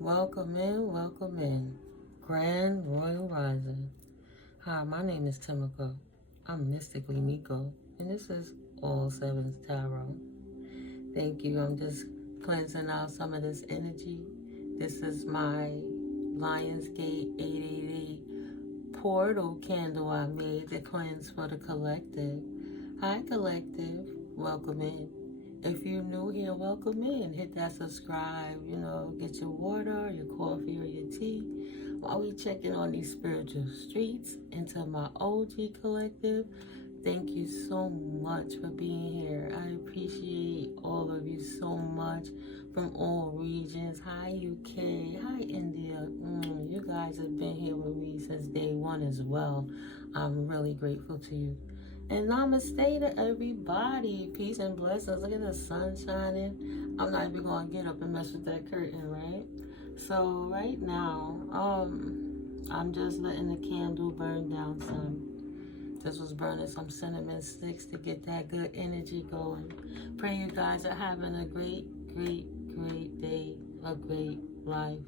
Welcome in. Grand Royal Rising. Hi, my name is NeuMico. I'm mystically Miko, and this is All Sevens Tarot. Thank you. I'm just cleansing out some of this energy. This is my Lionsgate 888 portal candle I made to cleanse for the collective. Hi, collective. Welcome in. If you're new here, welcome in. Hit that subscribe, get your water, your coffee, or your tea while we checking on these spiritual streets. And to my OG collective, thank you so much for being here. I appreciate all of you so much from all regions. Hi, UK. Hi, India. You guys have been here with me since day one as well. I'm really grateful to you. And namaste to everybody. Peace and blessings. Look at the sun shining. I'm not even going to get up and mess with that curtain, right? So right now, I'm just letting the candle burn down some. This was burning some cinnamon sticks to get that good energy going. Pray you guys are having a great day, a great life.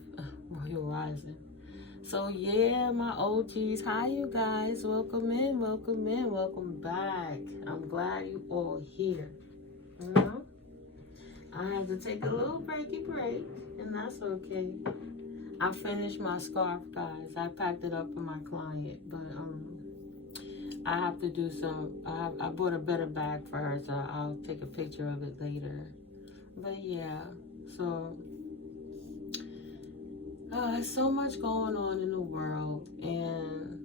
Royal Rising. So yeah, my OGs, hi you guys, welcome in, welcome back. I'm glad you all here. I had to take a little breaky break, and that's okay. I finished my scarf, guys. I packed it up for my client, but I have to do some. I bought a better bag for her, so I'll take a picture of it later. But yeah, so. So much going on in the world, and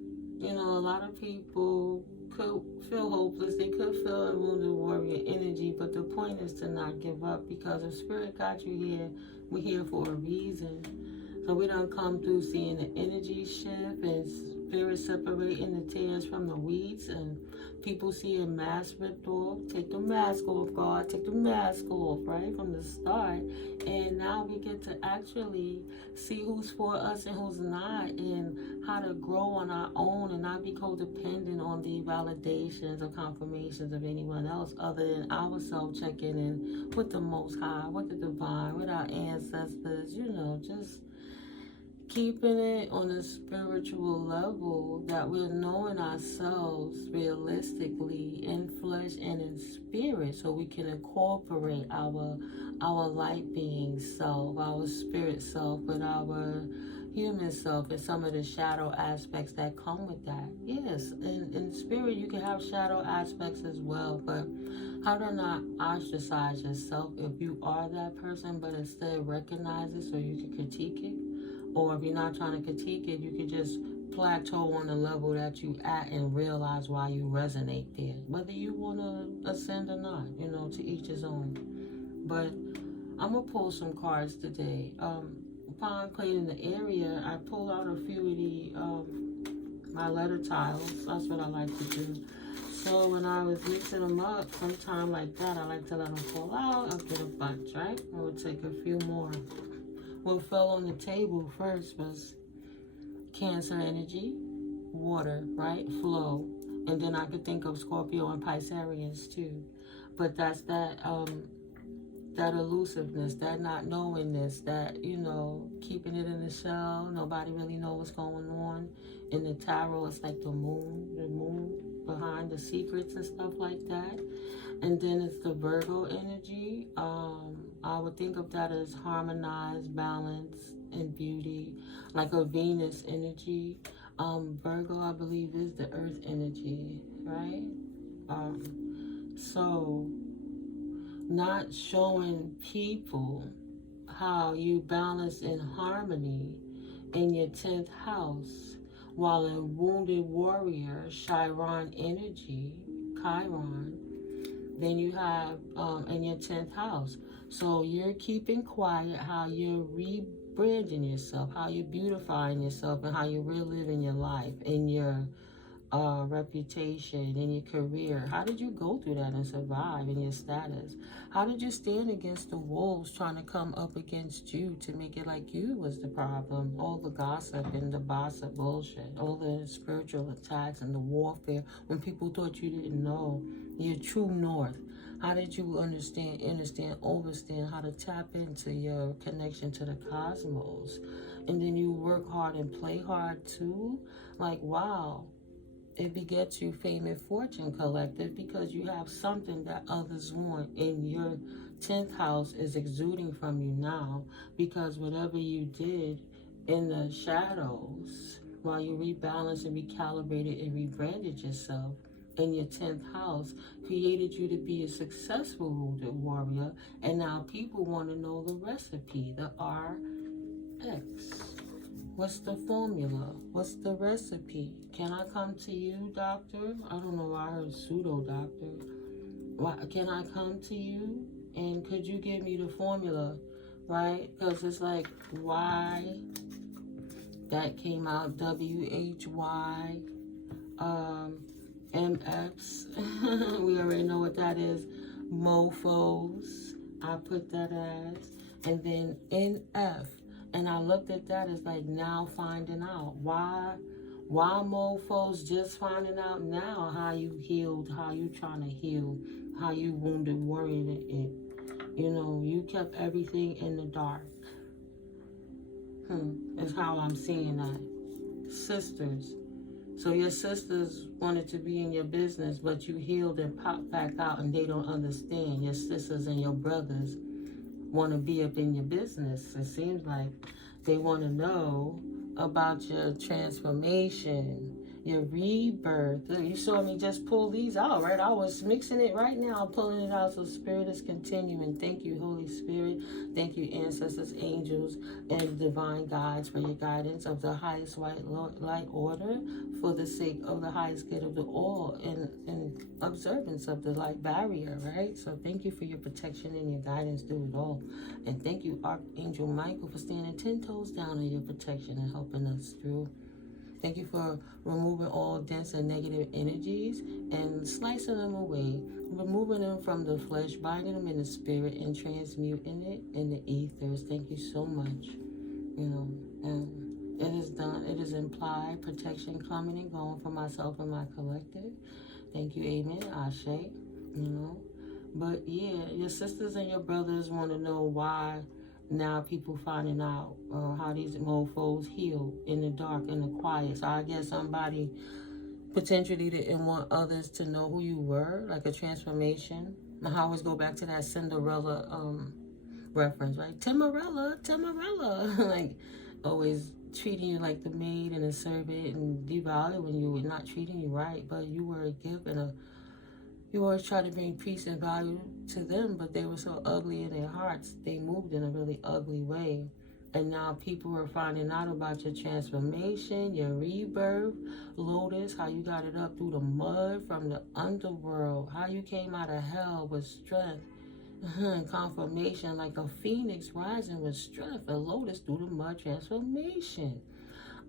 a lot of people could feel hopeless. They could feel a wounded warrior energy, but the point is to not give up, because if spirit got you here, we're here for a reason. So we don't come through seeing the energy shift and spirit separating the tares from the weeds, and people see a mask ripped off. Take the mask off, God. Take the mask off, right, from the start. And now we get to actually see who's for us and who's not, and how to grow on our own and not be codependent on the validations or confirmations of anyone else other than ourselves, checking in with the Most High, with the Divine, with our ancestors, just keeping it on a spiritual level, that we're knowing ourselves realistically in flesh and in spirit, so we can incorporate our light being self, our spirit self, with our human self, and some of the shadow aspects that come with that. Yes, in spirit you can have shadow aspects as well, but how to not ostracize yourself if you are that person, but instead recognize it so you can critique it. Or if you're not trying to critique it, you can just plateau on the level that you at and realize why you resonate there. Whether you want to ascend or not, to each his own. But I'm going to pull some cards today. Upon cleaning the area, I pulled out a few of the my letter tiles. That's what I like to do. So when I was mixing them up, sometime like that, I like to let them fall out. I'll get a bunch, right? I would take a few more. What fell on the table first was Cancer energy, water, right? Flow. And then I could think of Scorpio and Pisceans too. But that's that elusiveness, that not knowingness, that, keeping it in the shell. Nobody really knows what's going on. In the tarot, it's like the moon behind the secrets and stuff like that. And then it's the Virgo energy. I would think of that as harmonized, balance, and beauty, like a Venus energy. Virgo, I believe, is the earth energy, right? So not showing people how you balance in harmony in your 10th house, while in wounded warrior, Chiron energy, Chiron, then you have in your 10th house. So you're keeping quiet how you're rebranding yourself, how you're beautifying yourself, and how you're reliving your life and your reputation and your career. How did you go through that and survive in your status? How did you stand against the wolves trying to come up against you to make it like you was the problem? All the gossip and the gossip bullshit, all the spiritual attacks and the warfare when people thought you didn't know your true north. How did you understand, overstand how to tap into your connection to the cosmos? And then you work hard and play hard too? Like, wow. It begets you fame and fortune collective because you have something that others want, and your 10th house is exuding from you now because whatever you did in the shadows while you rebalanced and recalibrated and rebranded yourself in your 10th house created you to be a successful wounded warrior, and now people want to know the recipe, the RX. What's the formula? What's the recipe? Can I come to you, doctor? I don't know why I heard pseudo doctor. Why, can I come to you? And could you give me the formula, right? Because it's like Y, that came out, WHY, MX. We already know what that is. Mofos, I put that as. And then NF. And I looked at that as like now finding out. Why mofos just finding out now how you healed, how you trying to heal, how you wounded worrying it. You know, you kept everything in the dark. Is how I'm seeing that. Sisters. So your sisters wanted to be in your business, but you healed and popped back out and they don't understand. Your sisters and your brothers want to be up in your business. It seems like they want to know about your transformation, your rebirth. You saw me just pull these out, right? I was mixing it right now. I'm pulling it out so Spirit is continuing. Thank you, Holy Spirit. Thank you, ancestors, angels, and divine guides for your guidance of the highest white light order for the sake of the highest good of the all and observance of the light barrier, right? So thank you for your protection and your guidance through it all. And thank you, Archangel Michael, for standing 10 toes down on your protection and helping us through. Thank you for removing all dense and negative energies and slicing them away, removing them from the flesh, binding them in the spirit, and transmuting it in the ethers. Thank you so much. You know, and it is done. It is implied protection coming and going for myself and my collective. Thank you, amen, Ashe. You know, but yeah, your sisters and your brothers want to know why. Now people finding out how these mofos heal in the dark, in the quiet. So I guess somebody potentially didn't want others to know who you were, like a transformation. I always go back to that Cinderella reference, right? Timarella. Like always treating you like the maid and a servant and devaluing when you were not treating you right, but you were a gift and you always try to bring peace and value to them, but they were so ugly in their hearts. They moved in a really ugly way. And now people are finding out about your transformation, your rebirth, Lotus, how you got it up through the mud from the underworld, how you came out of hell with strength, confirmation like a phoenix rising with strength, a lotus through the mud transformation.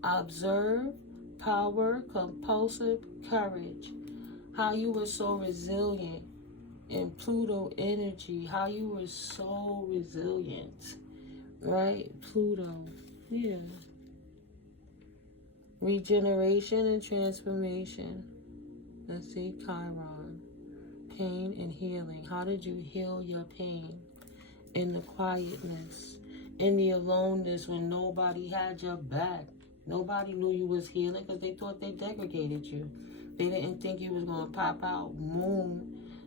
Observe, power, compulsive courage. How you were so resilient in Pluto energy. How you were so resilient. Right? Pluto. Yeah. Regeneration and transformation. Let's see, Chiron. Pain and healing. How did you heal your pain? In the quietness. In the aloneness when nobody had your back. Nobody knew you was healing because they thought they degraded you. They didn't think you was going to pop out.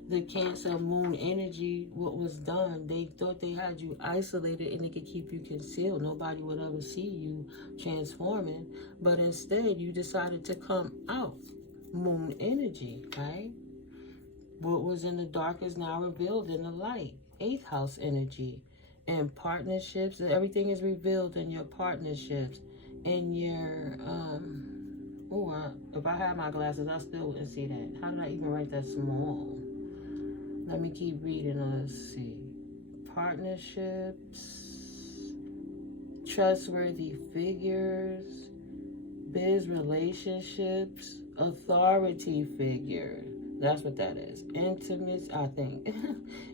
The Cancer moon energy, what was done. They thought they had you isolated and they could keep you concealed. Nobody would ever see you transforming. But instead, you decided to come out. Moon energy, right? What was in the dark is now revealed in the light. 8th house energy. And partnerships, everything is revealed in your partnerships. In your, if I had my glasses, I still wouldn't see that. How did I even write that small? Let me keep reading. Let's see. Partnerships, trustworthy figures, biz relationships, authority figure. That's what that is. Intimacy, I think.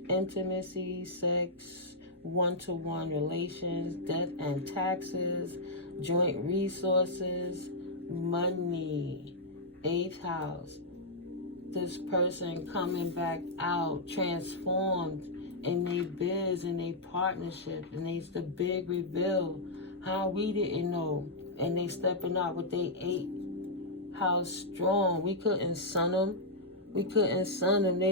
Intimacy, sex, one-to-one relations, death and taxes, joint resources, money, 8th house, this person coming back out transformed in their biz and their partnership, and it's the big reveal how we didn't know, and they stepping out with they 8 house strong. We couldn't son them. They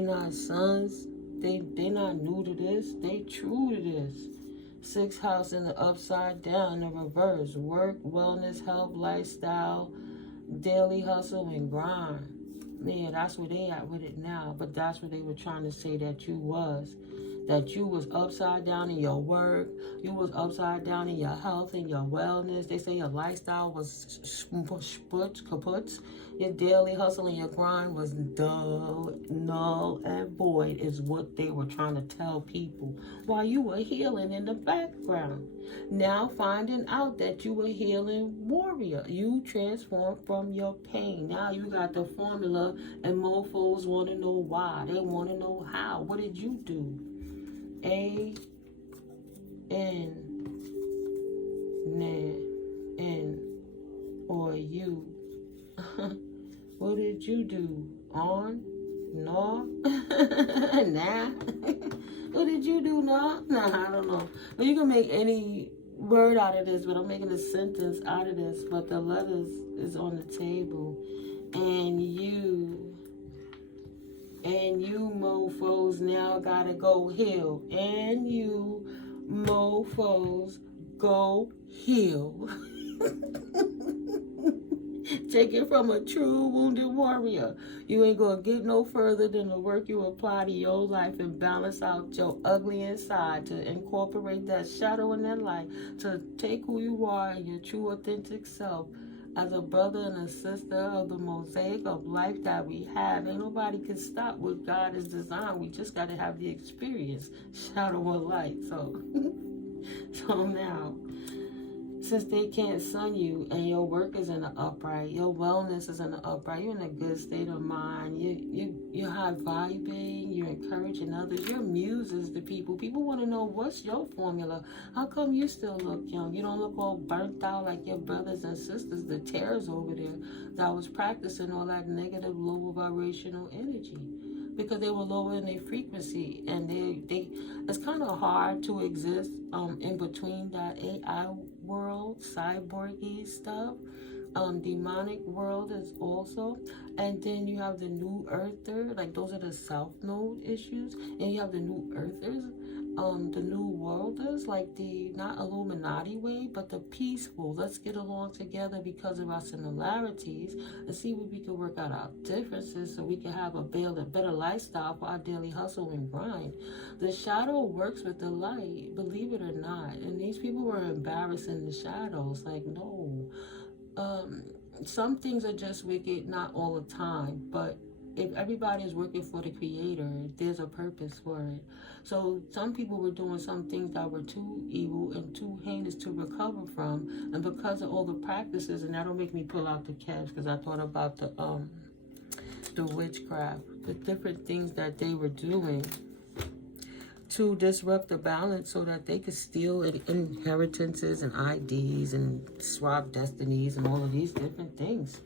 not sons. They not new to this. They true to this. 6th house in the upside down, in the reverse. Work, wellness, health, lifestyle, daily hustle, and grind. Yeah, that's where they at with it now. But that's what they were trying to say that you was. That you was upside down in your work. You was upside down in your health and your wellness. They say your lifestyle was kaput. Your daily hustle and your grind was dull, null, and void is what they were trying to tell people while you were healing in the background. Now finding out that you were healing warrior. You transformed from your pain. Now you got the formula, and mofos want to know why. They want to know how. What did you do? A-N N or you. What did you do? On? No? Nah? What did you do? No? Nah, I don't know. But you can make any word out of this, but I'm making a sentence out of this. But the letters is on the table. And you mofos now gotta go heal. And you mofos go heal. Take it from a true wounded warrior. You ain't gonna get no further than the work you apply to your life and balance out your ugly inside, to incorporate that shadow and that light, to take who you are and your true authentic self as a brother and a sister of the mosaic of life that we have. Ain't nobody can stop what God has designed. We just got to have the experience, shadow or light. So now, since they can't sun you and your work is in the upright, your wellness is in the upright, you're in a good state of mind, you're high vibing, you're encouraging others, your muse is the people. People want to know, what's your formula? How come you still look young? You don't look all burnt out like your brothers and sisters, the terrors over there that was practicing all that negative low vibrational energy, because they were lower in their frequency, and they it's kind of hard to exist in between that AI world, cyborgy stuff, demonic world is also, and then you have the new earther, like those are the south node issues, and you have the new earthers, the new worlders, like the not Illuminati way, but the peaceful, let's get along together because of our similarities and see what we can work out our differences so we can have a better lifestyle for our daily hustle and grind. The shadow works with the light, believe it or not, and these people were embarrassing the shadows, like, no, some things are just wicked, not all the time, but if everybody is working for the creator, there's a purpose for it. So some people were doing some things that were too evil and too heinous to recover from, and because of all the practices, and that'll make me pull out the caps because I thought about the witchcraft, the different things that they were doing to disrupt the balance so that they could steal inheritances and IDs and swap destinies and all of these different things.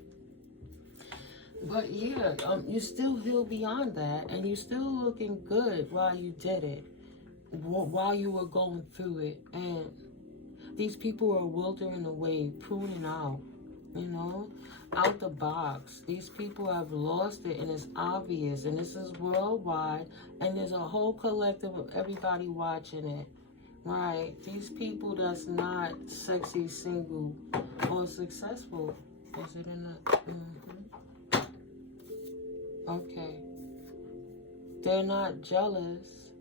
But yeah, you still heal beyond that, and you still looking good while you did it, while you were going through it. And these people are wildering away, pruning out, out the box. These people have lost it, and it's obvious, and this is worldwide, and there's a whole collective of everybody watching it. Right? These people that's not sexy, single, or successful. Is it or not? Okay. They're not jealous.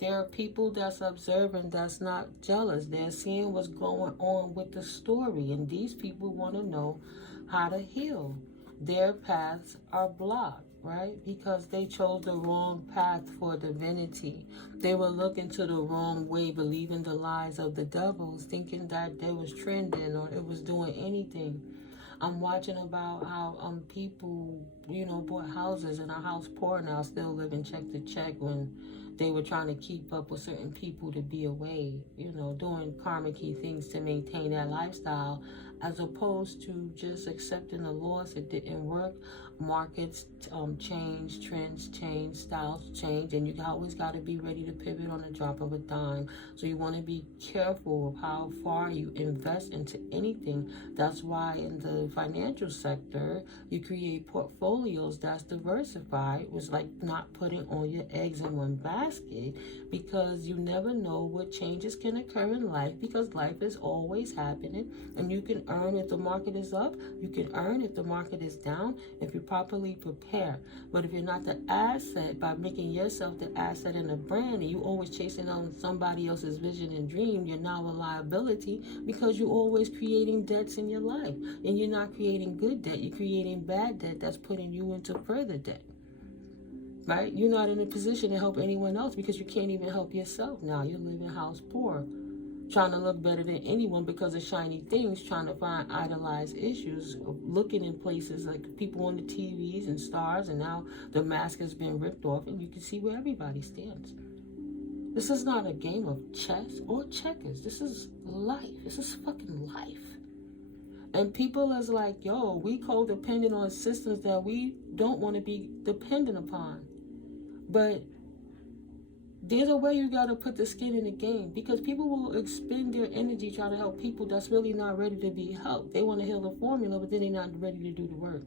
There are people that's observing that's not jealous. They're seeing what's going on with the story. And these people want to know how to heal. Their paths are blocked, right? Because they chose the wrong path for divinity. They were looking to the wrong way, believing the lies of the devils, thinking that they was trending or it was doing anything. I'm watching about how people, bought houses, and our house poor now, still living check to check when they were trying to keep up with certain people to be away, doing karmic-y things to maintain that lifestyle, as opposed to just accepting the loss. It didn't work. markets change, trends change, styles change, and you always got to be ready to pivot on the drop of a dime. So you want to be careful of how far you invest into anything. That's why in the financial sector, you create portfolios that's diversified, was like not putting all your eggs in one basket, because you never know what changes can occur in life, because life is always happening, and you can earn if the market is up, you can earn if the market is down, if you properly prepare. But if you're not the asset, by making yourself the asset in a brand, and you always chasing on somebody else's vision and dream, you're now a liability, because you're always creating debts in your life. And you're not creating good debt, you're creating bad debt that's putting you into further debt. Right? You're not in a position to help anyone else, because you can't even help yourself now. You're living house poor, trying to look better than anyone because of shiny things, trying to find idolized issues, looking in places like people on the TVs and stars, and now the mask has been ripped off and you can see where everybody stands. This is not a game of chess or checkers. This is life. This is fucking life. And people is like, yo, we codependent on systems that we don't want to be dependent upon. But there's a way you got to put the skin in the game, because people will expend their energy trying to help people that's really not ready to be helped. They want to heal the formula, but then they're not ready to do the work.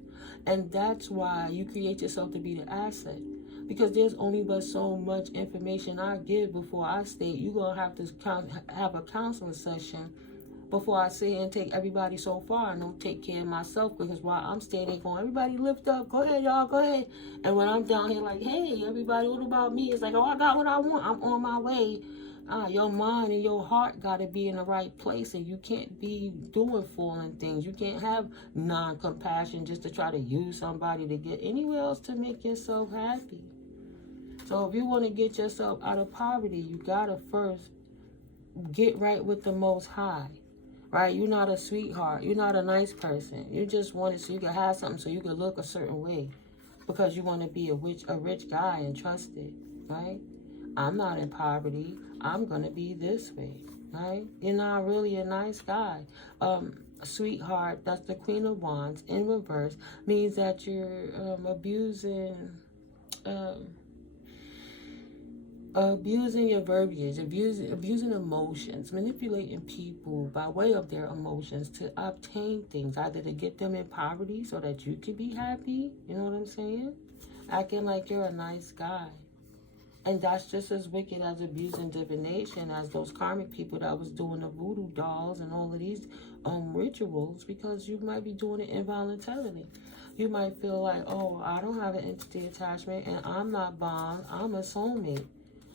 And that's why you create yourself to be the asset, because there's only but so much information I give before I state you're going to have to have a counseling session before I sit and take everybody so far and don't take care of myself, because while I'm standing going, everybody lift up, go ahead, y'all, go ahead. And when I'm down here like, hey, everybody, what about me? It's like, oh, I got what I want. I'm on my way. Your mind and your heart got to be in the right place, and you can't be doing falling things. You can't have non-compassion just to try to use somebody to get anywhere else to make yourself happy. So if you want to get yourself out of poverty, you got to first get right with the Most High. Right? You're not a sweetheart. You're not a nice person. You just want it so you can have something, so you can look a certain way, because you want to be a rich guy and trusted. Right? I'm not in poverty. I'm going to be this way. Right? You're not really a nice guy. Sweetheart, that's the Queen of Wands in reverse, means that you're abusing your verbiage, abusing emotions, manipulating people by way of their emotions to obtain things, either to get them in poverty so that you can be happy, you know what I'm saying? Acting like you're a nice guy. And that's just as wicked as abusing divination as those karmic people that was doing the voodoo dolls and all of these rituals, because you might be doing it involuntarily. You might feel like, oh, I don't have an entity attachment and I'm not bound, I'm a soulmate.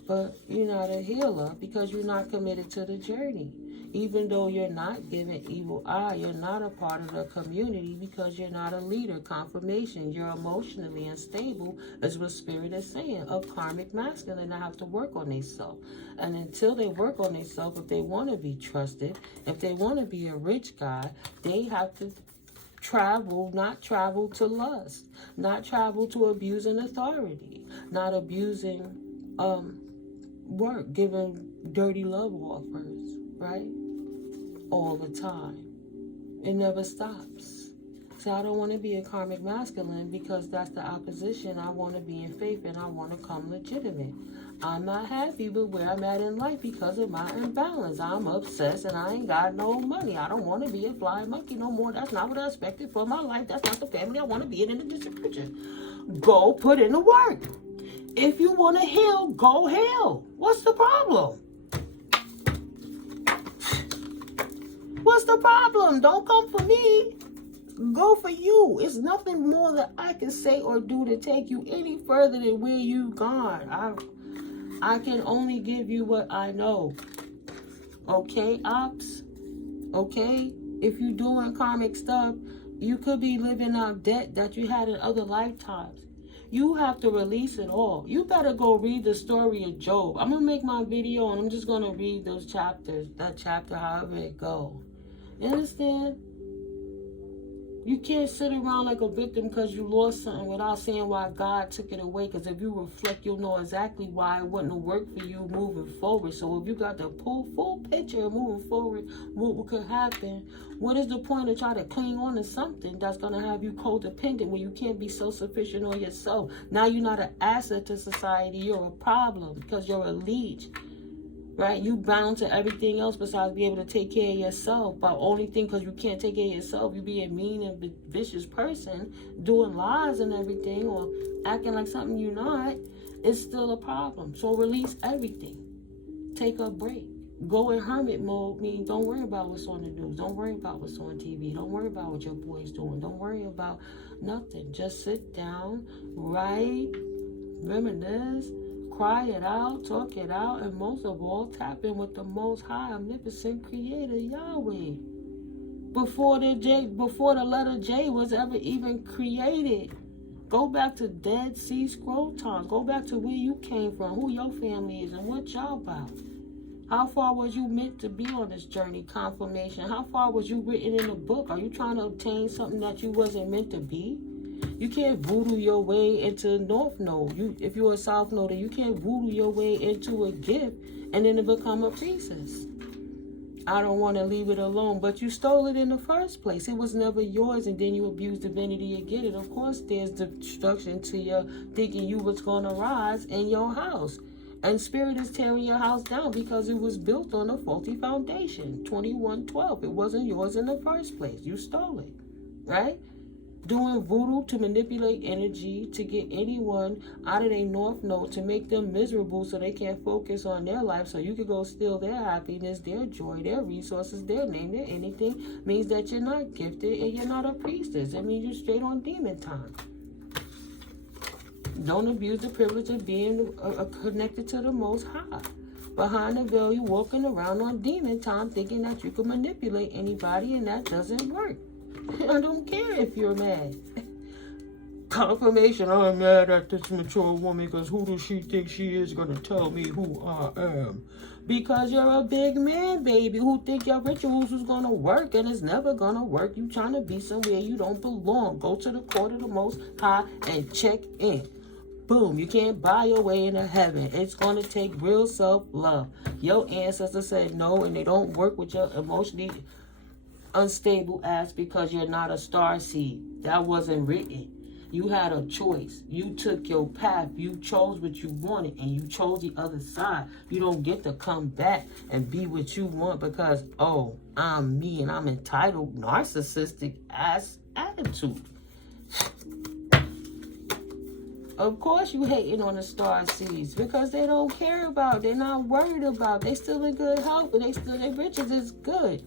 But you're not a healer because you're not committed to the journey. Even though you're not given evil eye, you're not a part of the community because you're not a leader. Confirmation, you're emotionally unstable, is what Spirit is saying, of karmic masculine that have to work on themselves. And until they work on themselves, if they want to be trusted, if they want to be a rich guy, they have to not travel to lust, not travel to abusing authority, not abusing work, giving dirty love offers, right? All the time. It never stops. So I don't want to be a karmic masculine because that's the opposition. I want to be in faith and I want to come legitimate. I'm not happy with where I'm at in life because of my imbalance. I'm obsessed and I ain't got no money. I don't want to be a flying monkey no more. That's not what I expected for my life. That's not the family I want to be in the distant future. Go put in the work. If you want to heal, go heal. What's the problem? What's the problem? Don't come for me. Go for you. It's nothing more that I can say or do to take you any further than where you've gone. I can only give you what I know. Okay, ops? Okay? If you're doing karmic stuff, you could be living out debt that you had in other lifetimes. You have to release it all. You better go read the story of Job. I'm going to make my video and I'm just going to read those chapters, that chapter, however it go. You understand? You can't sit around like a victim because you lost something without saying why God took it away. Because if you reflect, you'll know exactly why it wouldn't work for you moving forward. So if you got the full picture of moving forward, what could happen, what is the point of trying to cling on to something that's going to have you codependent when you can't be self-sufficient on yourself? Now you're not an asset to society. You're a problem because you're a leech. Right? You bound to everything else besides being able to take care of yourself. But only thing, because you can't take care of yourself, you be a mean and vicious person, doing lies and everything, or acting like something you're not, it's still a problem. So release everything. Take a break. Go in hermit mode, meaning don't worry about what's on the news. Don't worry about what's on TV. Don't worry about what your boy's doing. Don't worry about nothing. Just sit down, write, reminisce, cry it out, talk it out, and most of all, tap in with the Most High, Omnipotent Creator, Yahweh. Before the letter J was ever even created. Go back to Dead Sea Scroll time. Go back to where you came from, who your family is, and what y'all about. How far was you meant to be on this journey? Confirmation. How far was you written in the book? Are you trying to obtain something that you wasn't meant to be? You can't voodoo your way into North Node. If you're a South Node, you can't voodoo your way into a gift and then become a priestess. I don't want to leave it alone, but you stole it in the first place. It was never yours, and then you abused divinity to get it. Of course, there's destruction to your thinking you was going to rise in your house. And spirit is tearing your house down because it was built on a faulty foundation. 2112. It wasn't yours in the first place. You stole it, right? Doing voodoo to manipulate energy to get anyone out of their North Node to make them miserable so they can't focus on their life, so you can go steal their happiness, their joy, their resources, their name, their anything, means that you're not gifted and you're not a priestess. It means you're straight on demon time. Don't abuse the privilege of being connected to the Most High. Behind the veil, you're walking around on demon time thinking that you can manipulate anybody, and that doesn't work. I don't care if you're mad. Confirmation, I'm mad at this mature woman because who does she think she is going to tell me who I am? Because you're a big man, baby, who think your rituals is going to work, and it's never going to work. You trying to be somewhere you don't belong. Go to the court of the Most High and check in. Boom, you can't buy your way into heaven. It's going to take real self-love. Your ancestors said no, and they don't work with your emotionally unstable ass because you're not a star seed. That wasn't written. You had a choice. You took your path. You chose what you wanted, and you chose the other side. You don't get to come back and be what you want because, oh, I'm me and I'm entitled, narcissistic ass attitude. Of course you hating on the star seeds because they don't care about, they're not worried about, they still in good health, and their riches is good.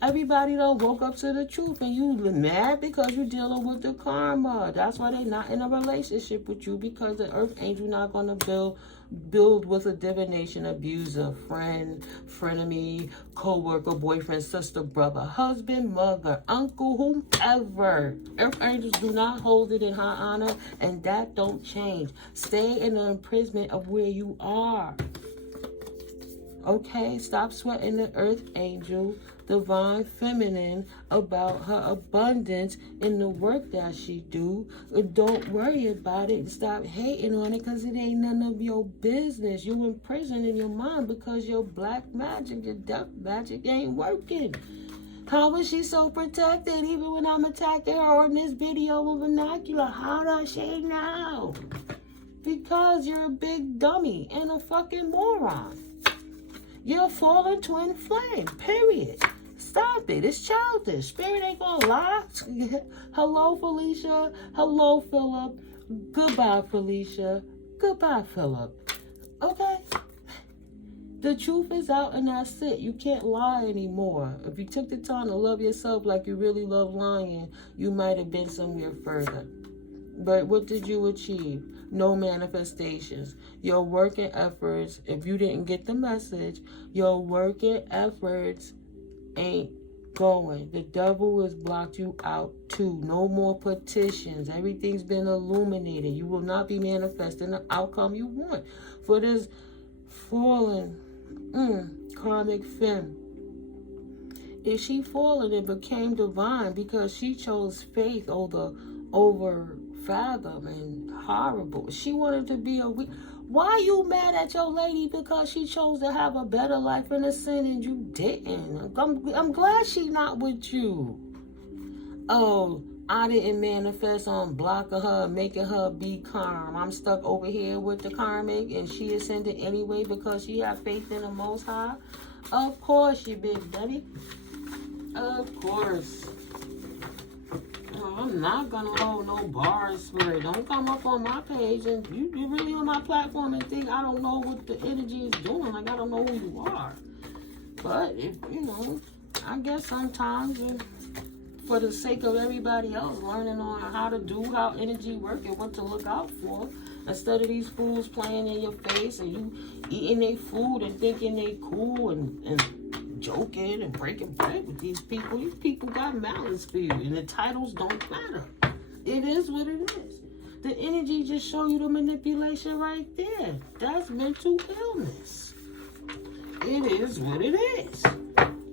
Everybody done woke up to the truth, and you mad because you dealing with the karma. That's why they not in a relationship with you, because the earth angel not gonna build with a divination abuser, friend, frenemy, co-worker, boyfriend, sister, brother, husband, mother, uncle, whomever. Earth angels do not hold it in high honor, and that don't change. Stay in the imprisonment of where you are. Okay, stop sweating the earth angel, divine feminine, about her abundance in the work that she do. Don't worry about it. Stop hating on it because it ain't none of your business. You in prison in your mind because your black magic, your death magic ain't working. How is she so protected even when I'm attacking her in this video with vernacular? How does she know? Because you're a big dummy and a fucking moron. You're a fallen twin flame, period. Stop it. It's childish. Spirit ain't gonna lie. Hello, Felicia. Hello, Philip. Goodbye, Felicia. Goodbye, Philip. Okay? The truth is out, and that's it. You can't lie anymore. If you took the time to love yourself like you really love lying, you might have been somewhere further. But what did you achieve? No manifestations. Your work and efforts, if you didn't get the message, your work and efforts ain't going. The devil has blocked you out too. No more petitions. Everything's been illuminated. You will not be manifesting the outcome you want for this fallen karmic femme. If she fallen, it became divine because she chose faith over fathom and horrible. She wanted to be a weak. Why you mad at your lady because she chose to have a better life in a sin and you didn't? I'm glad she not with you. Oh, I didn't manifest on blocking her, making her be calm. I'm stuck over here with the karmic and she ascended anyway because she had faith in the Most High. Of course, you big daddy. Of course. I'm not gonna hold no bars, spirit. Don't come up on my page and you really on my platform and think I don't know what the energy is doing. Like I don't know who you are. But if I guess sometimes for the sake of everybody else learning on how energy work and what to look out for, instead of these fools playing in your face and you eating their food and thinking they cool and joking and breaking bread with these people. These people got malice for you, and the titles don't matter. It is what it is. The energy just show you the manipulation right there. That's mental illness. It is what it is.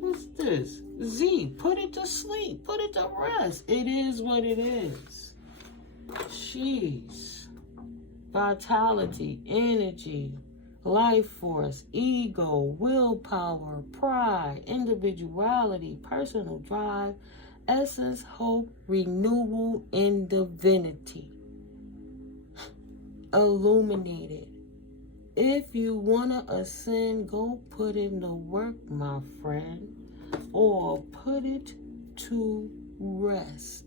What's this? Z, put it to sleep. Put it to rest. It is what it is. Jeez. Vitality, energy, life force, ego, willpower, pride, individuality, personal drive, essence, hope, renewal, and divinity. Illuminated. If you want to ascend, go put in the work, my friend, or put it to rest.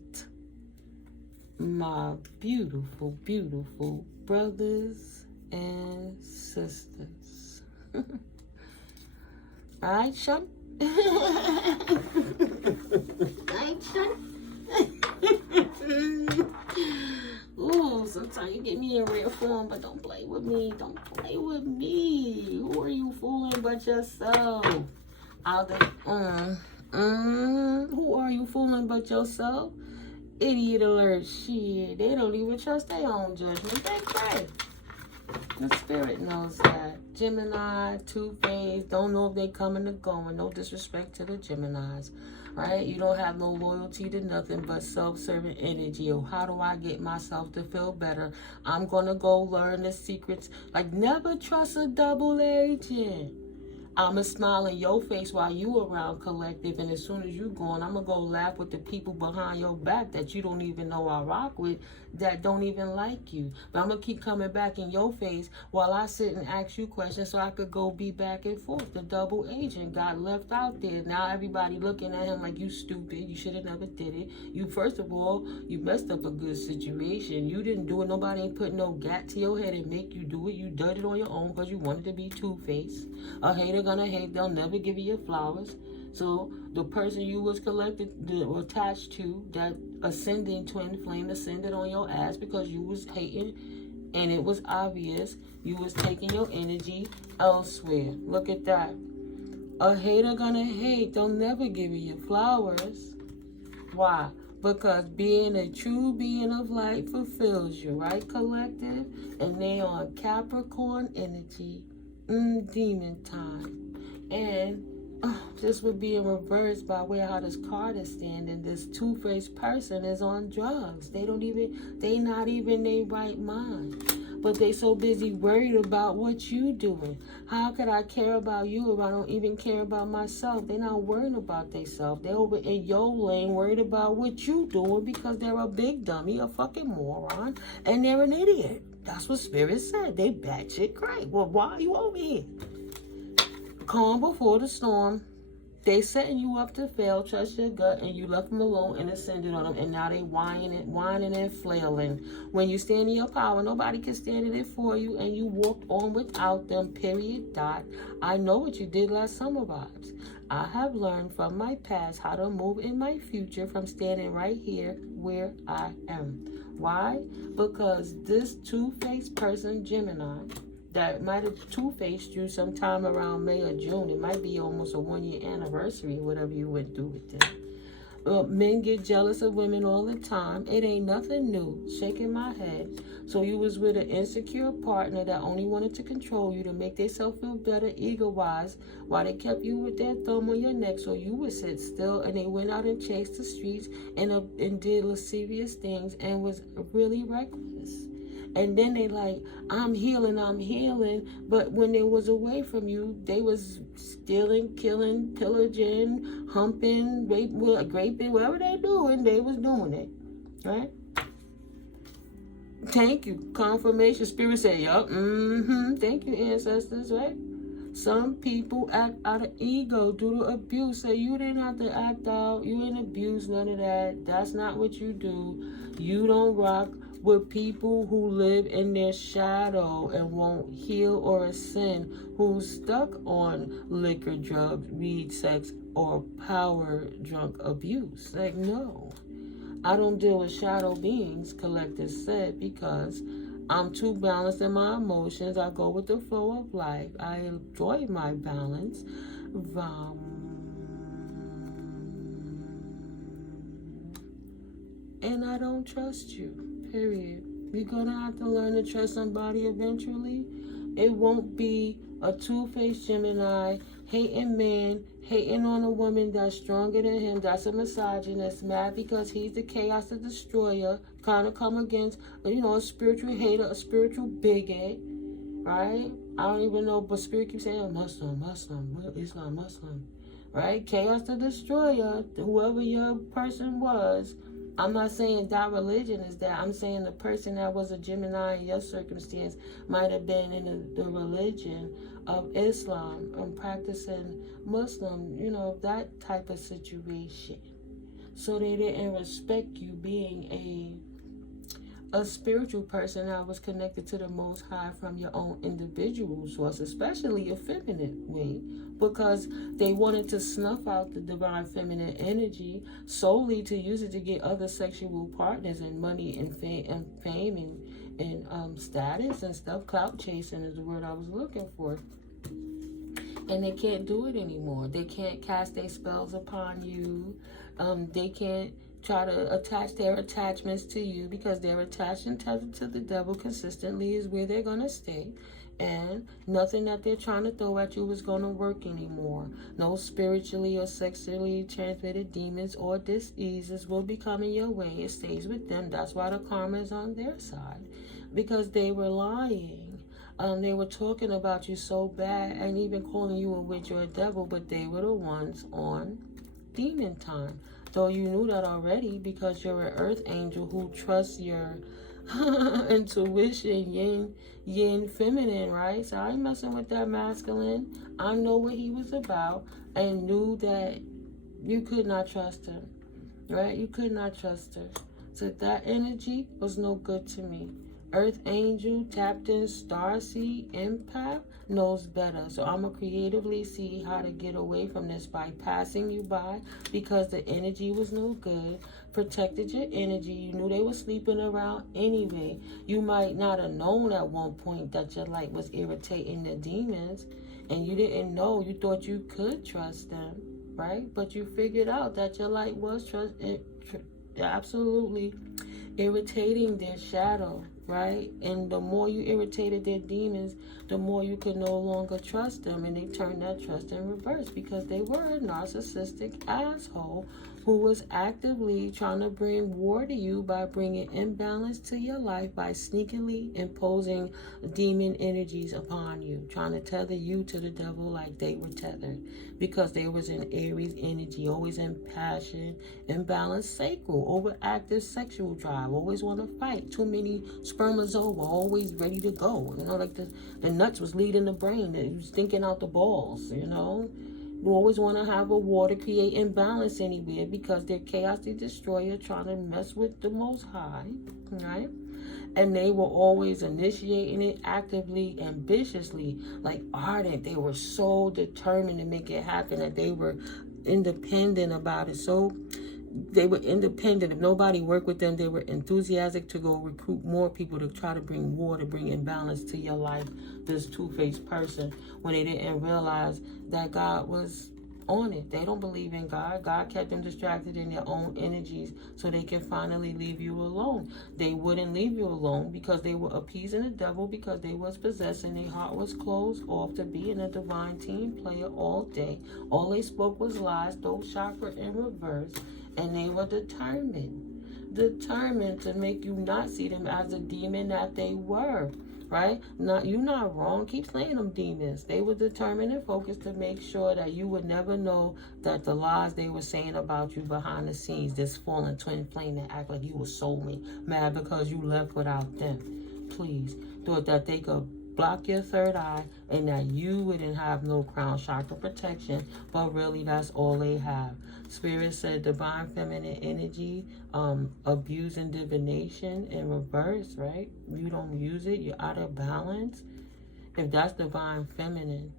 My beautiful, beautiful brothers and sisters. Alright, chum? Alright, chum? Ooh, sometimes you get me in rare form, but don't play with me. Don't play with me. Who are you fooling but yourself? Who are you fooling but yourself? Idiot alert, shit. They don't even trust their own judgment. They pray. The spirit knows that. Gemini, two-faced, don't know if they coming or going. No disrespect to the Geminis, right? You don't have no loyalty to nothing but self-serving energy. Or how do I get myself to feel better? I'm going to go learn the secrets. Like, never trust a double agent. I'ma smile in your face while you around, collective, and as soon as you gone, I'ma go laugh with the people behind your back that you don't even know I rock with, that don't even like you. But I'ma keep coming back in your face while I sit and ask you questions so I could go be back and forth. The double agent got left out there. Now everybody looking at him like, you stupid, you should have never did it. You, first of all, you messed up a good situation. You didn't do it. Nobody ain't put no gat to your head and make you do it. You did it on your own because you wanted to be two-faced. A hater gonna hate, they'll never give you your flowers. So the person you was connected or attached to, that ascending twin flame, ascended on your ass because you was hating, and it was obvious you was taking your energy elsewhere. Look at that. A hater gonna hate, they'll never give you your flowers. Why? Because being a true being of light fulfills you, right, collective? And they on Capricorn energy. Demon time. And this would be in reverse by way of how this card is standing. This two-faced person is on drugs. They not even in their right mind. But they so busy worried about what you doing. How could I care about you if I don't even care about myself? They're not worrying about themselves. They're over in your lane worried about what you doing because they're a big dummy, a fucking moron, and they're an idiot. That's what Spirit said. They batshit crazy. Well, why are you over here? Calm before the storm. They setting you up to fail. Trust your gut, and you left them alone and ascended on them, and now they whining and flailing. When you stand in your power, nobody can stand in it for you, and you walked on without them. Period. Dot. I know what you did last summer, vibes. I have learned from my past how to move in my future from standing right here where I am. Why? Because this two-faced person, Gemini, that might have two-faced you sometime around May or June. It might be almost a one-year anniversary, whatever you went through with them. Men get jealous of women all the time. It ain't nothing new. Shaking my head. So you was with an insecure partner that only wanted to control you to make themselves feel better ego-wise, while they kept you with their thumb on your neck so you would sit still, and they went out and chased the streets and did lascivious things and was really reckless. And then they like, I'm healing. But when they was away from you, they was stealing, killing, pillaging, humping, raping, whatever they doing, they was doing it. Right? Thank you. Confirmation. Spirit said, yup. Thank you, ancestors, right? Some people act out of ego due to abuse. So you didn't have to act out. You didn't abuse none of that. That's not what you do. You don't rock with people who live in their shadow and won't heal or ascend, who's stuck on liquor, drugs, weed, sex, or power drunk abuse. Like, no. I don't deal with shadow beings, Collective said, because I'm too balanced in my emotions. I go with the flow of life. I enjoy my balance. And I don't trust you, period. You're going to have to learn to trust somebody eventually. It won't be a two-faced Gemini, hating man, hating on a woman that's stronger than him. That's a misogynist, mad because he's the chaos the destroyer, kind of come against, a spiritual hater, a spiritual bigot, right? I don't even know, but spirit keeps saying Muslim, Islam, Muslim, right? Chaos the destroyer, whoever your person was. I'm not saying that religion is that. I'm saying the person that was a Gemini in your circumstance might have been in the religion of Islam and practicing Muslim, that type of situation. So they didn't respect you being a spiritual person that was connected to the Most High from your own individual source, especially a feminine way, because they wanted to snuff out the divine feminine energy solely to use it to get other sexual partners and money and fame and status and stuff. Clout chasing is the word I was looking for. And they can't do it anymore. They can't cast their spells upon you. They can't try to attach their attachments to you, because they're attached and tethered to the devil consistently is where they're going to stay. And nothing that they're trying to throw at you is going to work anymore. No spiritually or sexually transmitted demons or diseases will be coming your way. It stays with them. That's why the karma is on their side, because they were lying. They were talking about you so bad and even calling you a witch or a devil, but they were the ones on demon time. Though you knew that already, because you're an earth angel who trusts your intuition, yin feminine, right? So I ain't messing with that masculine. I know what he was about and knew that you could not trust him, right? You could not trust her. So that energy was no good to me. Earth angel, tapped in, starseed, empath knows better. So I'm going to creatively see how to get away from this by passing you by, because the energy was no good. Protected your energy. You knew they were sleeping around anyway. You might not have known at one point that your light was irritating the demons, and you didn't know. You thought you could trust them, right? But you figured out that your light was absolutely irritating their shadow, right? And the more you irritated their demons, the more you could no longer trust them, and they turned that trust in reverse, because they were a narcissistic asshole who was actively trying to bring war to you by bringing imbalance to your life, by sneakily imposing demon energies upon you, trying to tether you to the devil like they were tethered, because they was in Aries energy, always in passion, imbalanced sacral, overactive sexual drive, always want to fight, too many spermatozoa, always ready to go, like the nuts was leading the brain, it was thinking out the balls, You always want to have a war to create imbalance anywhere, because they're chaotic destroyer trying to mess with the Most High, right? And they were always initiating it actively, ambitiously, like ardent. They were so determined to make it happen that they were independent about it. So they were independent. If nobody worked with them, they were enthusiastic to go recruit more people to try to bring war, to bring imbalance to your life, this two-faced person, when they didn't realize that God was on it. They don't believe in God. God kept them distracted in their own energies so they can finally leave you alone. They wouldn't leave you alone because they were appeasing the devil, because they was possessed and their heart was closed off to being a divine team player all day. All they spoke was lies, those chakra in reverse, and they were determined to make you not see them as a demon that they were. Right? You're not wrong. Keep slaying them demons. They were determined and focused to make sure that you would never know that the lies they were saying about you behind the scenes, this fallen twin flame that act like you were soulmate, mad because you left without them. Please, thought that they could block your third eye and that you wouldn't have no crown chakra protection, but really that's all they have. Spirit said divine feminine energy, abusing divination in reverse, right? You don't use it, you're out of balance. If that's divine feminine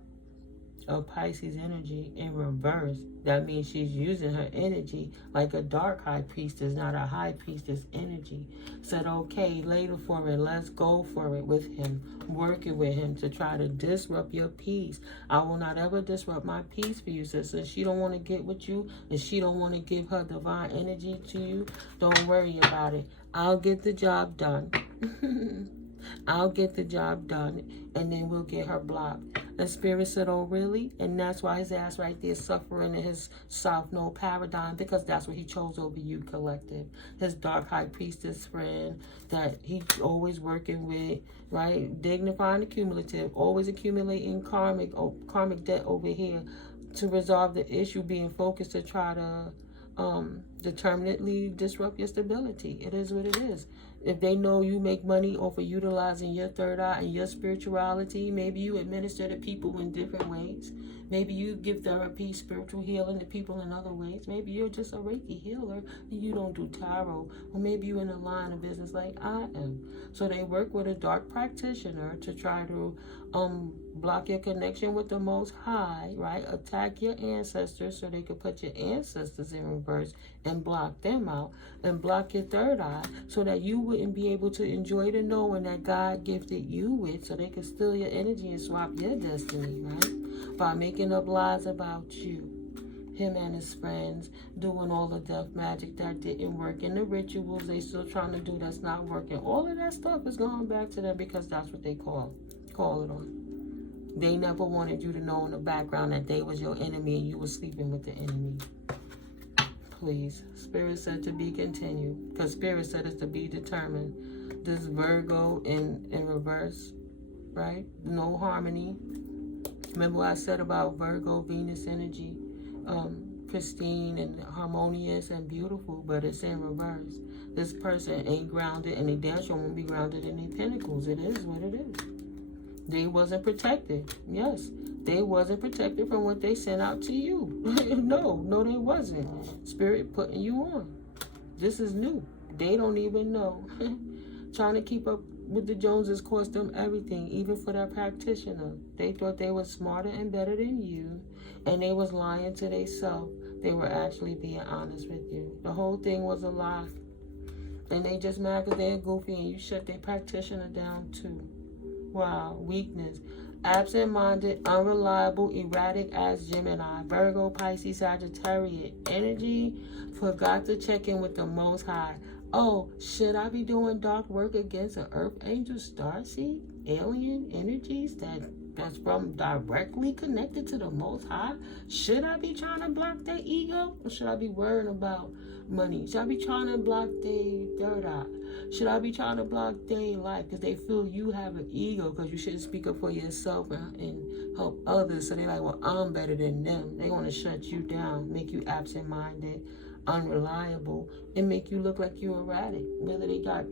of Pisces energy in reverse, that means she's using her energy like a dark high priestess, not a high priestess energy. Said, okay, later for it, let's go for it with him, working with him to try to disrupt your peace. I will not ever disrupt my peace for you, sister. She don't want to get with you and she don't want to give her divine energy to you. Don't worry about it. I'll get the job done. I'll get the job done, and then we'll get her blocked. And Spirit said, oh, really? And that's why his ass right there suffering in his South Node paradigm, because that's what he chose over you, collective. His dark high priestess friend that he always working with, right? Dignifying the cumulative, always accumulating karmic debt over here to resolve the issue, being focused to try to determinately disrupt your stability. It is what it is. If they know you make money off of utilizing your third eye and your spirituality, maybe you administer to people in different ways. Maybe you give therapy, spiritual healing to people in other ways. Maybe you're just a Reiki healer and you don't do tarot. Or maybe you're in a line of business like I am. So they work with a dark practitioner to try to block your connection with the Most High, right? Attack your ancestors so they could put your ancestors in reverse and block them out, and block your third eye so that you wouldn't be able to enjoy the knowing that God gifted you with, so they could steal your energy and swap your destiny, right? By making up lies about you. Him and his friends doing all the death magic that didn't work, and the rituals they still trying to do that's not working. All of that stuff is going back to them because that's what they call it on. They never wanted you to know in the background that they was your enemy and you was sleeping with the enemy. Please. Spirit said to be continued, because Spirit said it's to be determined. This Virgo in reverse, right? No harmony. Remember what I said about Virgo, Venus energy, pristine and harmonious and beautiful, but it's in reverse. This person ain't grounded, and they damn sure won't be grounded in their pentacles. It is what it is. They wasn't protected. Yes, they wasn't protected from what they sent out to you. No, they wasn't. Spirit putting you on. This is new. They don't even know. Trying to keep up with the Joneses cost them everything, even for their practitioner. They thought they was smarter and better than you, and they was lying to themselves. They were actually being honest with you. The whole thing was a lie. And they just mad because they're goofy and you shut their practitioner down too. Wow, weakness. Absent-minded, unreliable, erratic as Gemini, Virgo, Pisces, Sagittarius. Energy, forgot to check in with the Most High. Oh, should I be doing dark work against an Earth Angel starseed? Alien energies that's from directly connected to the Most High? Should I be trying to block their ego? Or should I be worrying about money? Should I be trying to block their third eye? Should I be trying to block their life because they feel you have an ego because you shouldn't speak up for yourself and help others? So they're like, well, I'm better than them. They want to shut you down, make you absent-minded, unreliable, and make you look like you're erratic. Whether they got,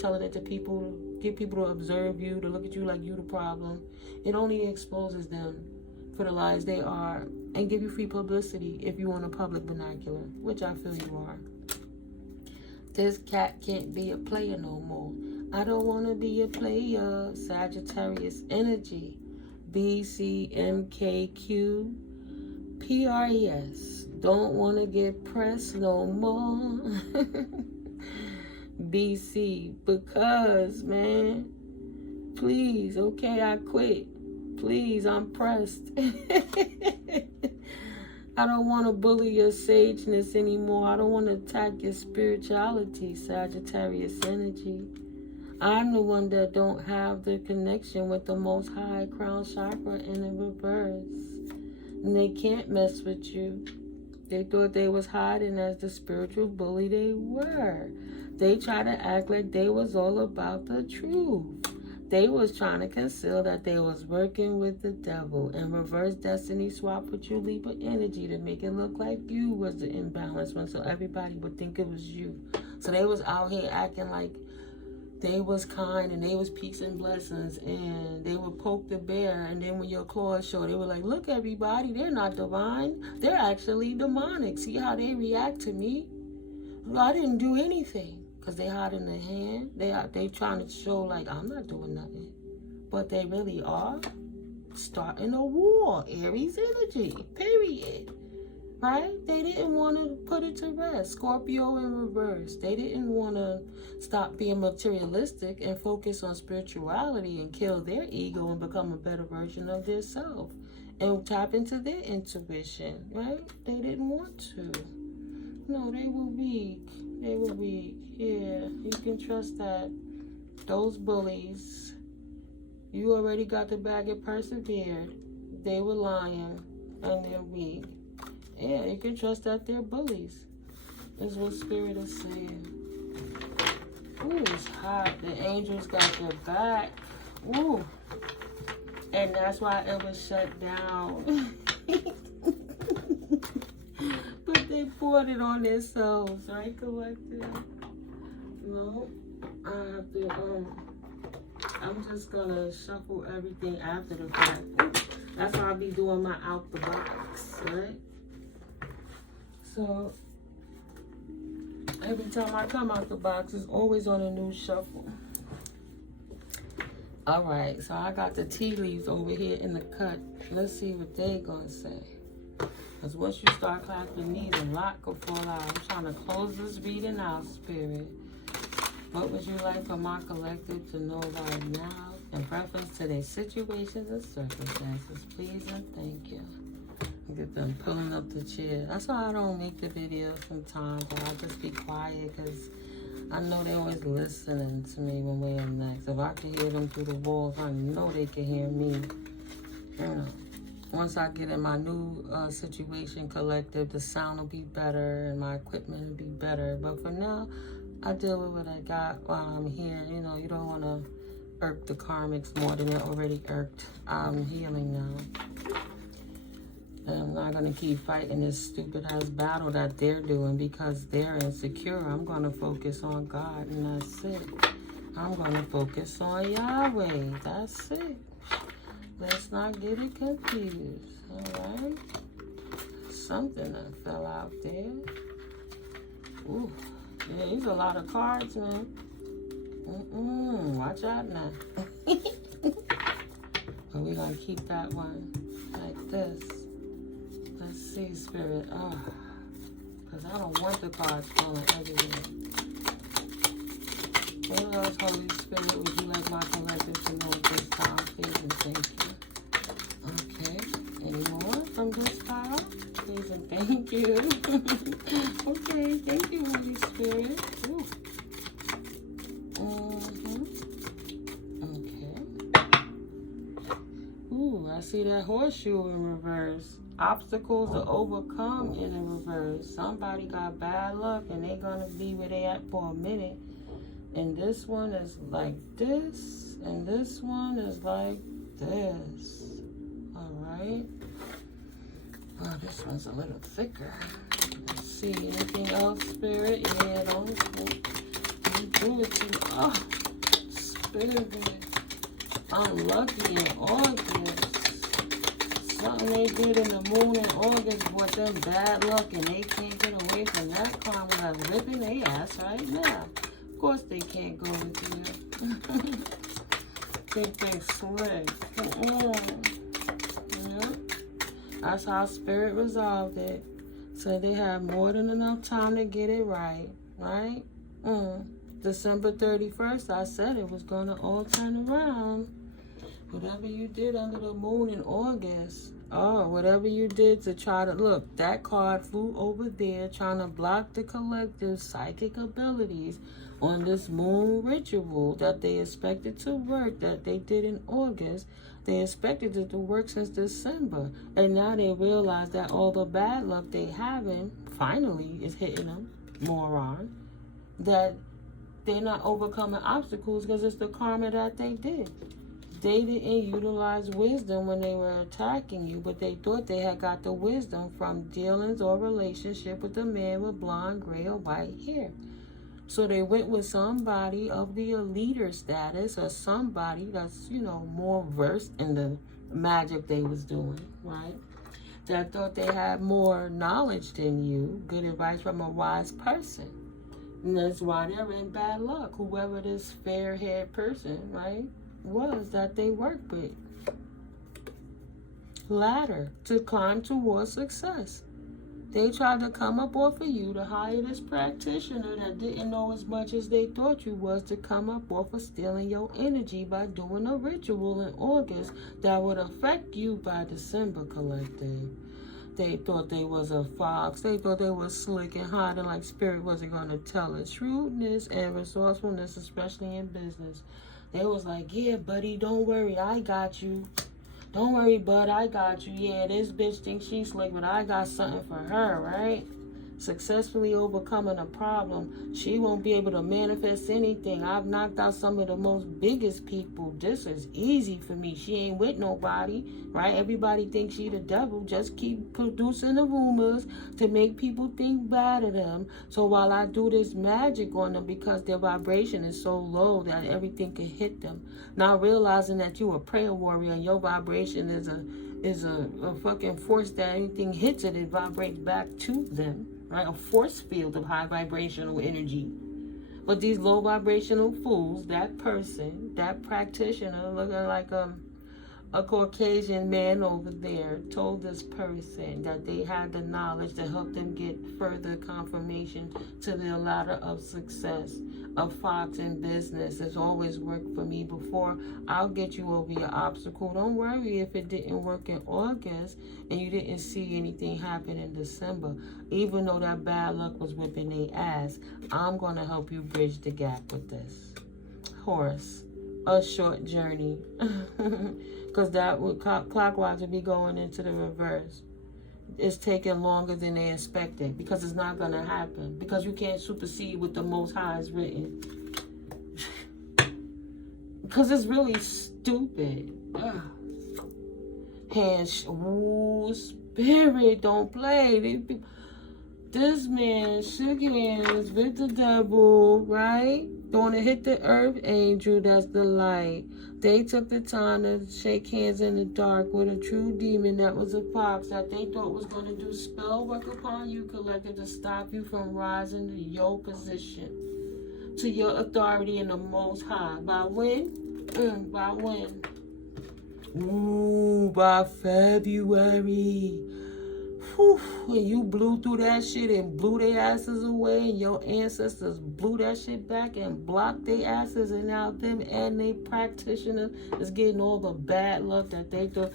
telling it to people, get people to observe you, to look at you like you the problem. It only exposes them for the lies they are and give you free publicity if you want a public vernacular, which I feel you are. This cat can't be a player no more. I don't want to be a player. Sagittarius energy. BCMKQ PRES. Don't want to get pressed no more. BC, because, man, please, okay, I quit. Please, I'm pressed. I don't want to bully your sageness anymore. I don't want to attack your spirituality, Sagittarius energy. I'm the one that don't have the connection with the Most High crown chakra in the reverse. And they can't mess with you. They thought they was hiding as the spiritual bully they were. They try to act like they was all about the truth. They was trying to conceal that they was working with the devil and reverse destiny swap with you Libra energy to make it look like you was the imbalanced one so everybody would think it was you. So they was out here acting like they was kind and they was peace and blessings and they would poke the bear, and then when your claws show, they were like, look everybody, they're not divine. They're actually demonic. See how they react to me? I didn't do anything. Because they hiding their hand. They trying to show like, I'm not doing nothing. But they really are starting a war. Aries energy. Period. Right? They didn't want to put it to rest. Scorpio in reverse. They didn't want to stop being materialistic and focus on spirituality and kill their ego and become a better version of their self. And tap into their intuition. Right? They didn't want to. No, they were weak. They were weak. Yeah, you can trust that. Those bullies, you already got the bag and persevered. They were lying and they're weak. Yeah, you can trust that they're bullies. That's what Spirit is saying. Ooh, it's hot. The angels got your back. Ooh. And that's why it was shut down. But they poured it on themselves, right, collective? No, I have to, I'm just gonna shuffle everything after the fact. Ooh, that's how I'll be doing my out the box, right? So, every time I come out the box, it's always on a new shuffle. Alright, so I got the tea leaves over here in the cut. Let's see what they gonna say. Because once you start clapping these, a lot could fall out. I'm trying to close this reading out, Spirit. What would you like for my collective to know right now in reference to their situations and circumstances? Please and thank you. Get them pulling up the chair. That's why I don't make the videos sometimes. I just be quiet because I know they're always listening to me one way or next. If I can hear them through the walls, I know they can hear me. You know. Once I get in my new situation collective, the sound will be better and my equipment will be better. But for now, I deal with what I got while I'm here. You know, you don't want to irk the karmics more than they're already irked. I'm healing now. And I'm not going to keep fighting this stupid-ass battle that they're doing because they're insecure. I'm going to focus on God, and that's it. I'm going to focus on Yahweh. That's it. Let's not get it confused, all right? Something that fell out there. Ooh, yeah, these are a lot of cards, man. Watch out now. But we're going to keep that one like this. Let's see, Spirit. Because I don't want the cards falling everywhere. What else, Holy Spirit, would you like my collective to know at this time? Please and thank you. Okay. Any more from this pile? Please and thank you. Okay. Thank you, Holy Spirit. Ooh. Okay. Ooh, I see that horseshoe in reverse. Obstacles to overcome in a reverse. Somebody got bad luck and they're going to be where they at for a minute. And this one is like this. And this one is like this. Alright. Oh, this one's a little thicker. Let's see. Anything else, Spirit? Yeah, don't you do it to me. Oh, Spirit. Unlucky in August. Something they did in the moon in August brought them bad luck and they can't get away from that karma that's ripping their ass right now. Of course they can't go with you. Think they slick. Yeah. That's how Spirit resolved it. So they had more than enough time to get it right. Right? December 31st, I said it was going to all turn around. Whatever you did under the moon in August, Oh, whatever you did to try to look, that card flew over there trying to block the collective psychic abilities on this moon ritual that they expected to work, that they did in August. They expected it to work since December. And now they realize that all the bad luck they having finally is hitting them, moron. That they're not overcoming obstacles because it's the karma that they did. They didn't utilize wisdom when they were attacking you, but they thought they had got the wisdom from dealings or relationship with a man with blonde, gray, or white hair. So they went with somebody of the leader status or somebody that's, more versed in the magic they was doing, right? That thought they had more knowledge than you, good advice from a wise person. And that's why they're in bad luck, whoever this fair-haired person, right, was that they worked with. Ladder to climb towards success. They tried to come up off of you to hire this practitioner that didn't know as much as they thought you was to come up off of stealing your energy by doing a ritual in August that would affect you by December, collective. They thought they was a fox. They thought they was slick and hiding like spirit wasn't going to tell it. Shrewdness and resourcefulness, especially in business. They was like, yeah, buddy, don't worry, I got you. Don't worry, bud, I got you. Yeah, this bitch thinks she's slick, but I got something for her, right? Successfully overcoming a problem. She won't be able to manifest anything. I've knocked out some of the most biggest people. This is easy for me. She ain't with nobody, right? Everybody thinks she the devil. Just keep producing the rumors to make people think bad of them. So while I do this magic on them because their vibration is so low that everything can hit them. Not realizing that you a prayer warrior and your vibration is a fucking force that anything hits it, it vibrates back to them. Right, a force field of high vibrational energy. But these low vibrational fools, that person, that practitioner, looking like a Caucasian man over there, told this person that they had the knowledge to help them get further confirmation to their ladder of success. A fox in business has always worked for me before. I'll get you over your obstacle. Don't worry if it didn't work in August and you didn't see anything happen in December. Even though that bad luck was whipping their ass, I'm going to help you bridge the gap with this. Horse, a short journey. Because that would clockwise would be going into the reverse. It's taking longer than they expected because it's not going to happen. Because you can't supersede what the Most High is written. Because it's really stupid. Hands, ooh, spirit, don't play. This man shook hands with the devil, right? Going to hit the earth angel, that's the light. They took the time to shake hands in the dark with a true demon that was a fox that they thought was going to do spell work upon you, collected to stop you from rising to your position, to your authority in the Most High. By when? By when? Ooh, by February. Whew, when you blew through that shit and blew their asses away and your ancestors blew that shit back and blocked their asses, and now them and they practitioner is getting all the bad luck that they do.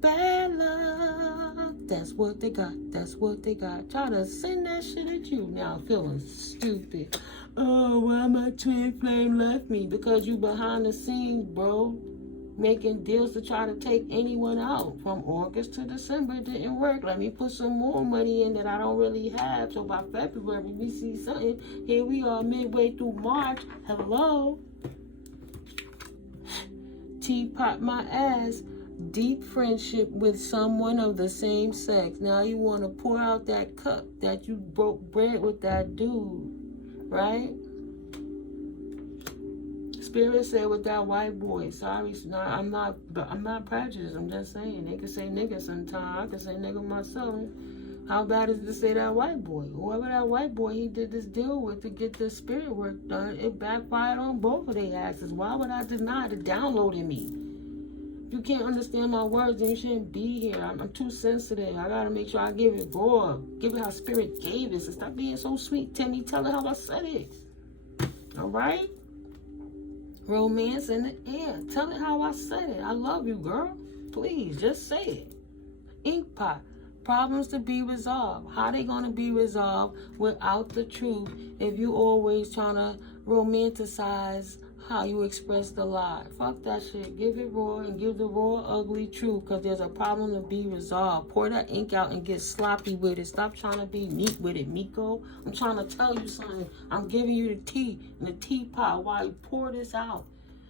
Bad luck. That's what they got. That's what they got. Try to send that shit at you. Now feeling stupid. Oh, why my twin flame left me? Because you behind the scenes, bro. Making deals to try to take anyone out. From August to December, it didn't work. Let me put some more money in that I don't really have. So by February, we see something. Here we are midway through March. Hello. Teapot my ass. Deep friendship with someone of the same sex. Now you want to pour out that cup that you broke bread with that dude. Right? Spirit said with that white boy. Sorry, I'm not prejudiced. I'm just saying. They can say nigga sometimes. I can say nigga myself. How bad is it to say that white boy? Whoever that white boy he did this deal with to get this spirit work done, it backfired on both of their asses. Why would I deny the download in me? If you can't understand my words, then you shouldn't be here. I'm too sensitive. I gotta make sure I give it raw. Give it how spirit gave it. So stop being so sweet, Timmy. Tell her how I said it. All right? Romance in the air. Tell it how I said it. I love you, girl. Please, just say it. ink pot. Problems to be resolved. How they going to be resolved without the truth if you always trying to romanticize how you express the lie? Fuck that shit. Give it raw and give the raw, ugly truth, because there's a problem to be resolved. Pour that ink out and get sloppy with it. Stop trying to be neat with it, Miko. I'm trying to tell you something. I'm giving you the tea in the teapot while you pour this out.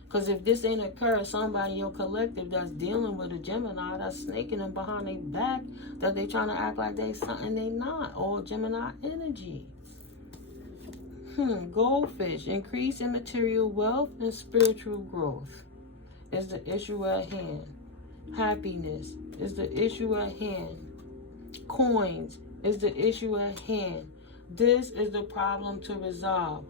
Because if this ain't occur, somebody in your collective that's dealing with a Gemini that's snaking them behind their back, that they trying to act like they something they not. All Gemini energy. Goldfish. Increase in material wealth and spiritual growth is the issue at hand. Happiness is the issue at hand. Coins is the issue at hand. This is the problem to resolve.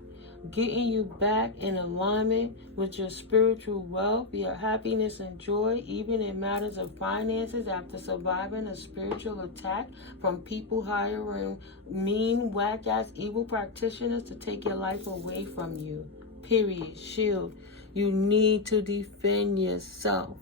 Getting you back in alignment with your spiritual wealth, your happiness and joy, even in matters of finances, after surviving a spiritual attack from people hiring mean, whack-ass, evil practitioners to take your life away from you. Period. Shield. You need to defend yourself.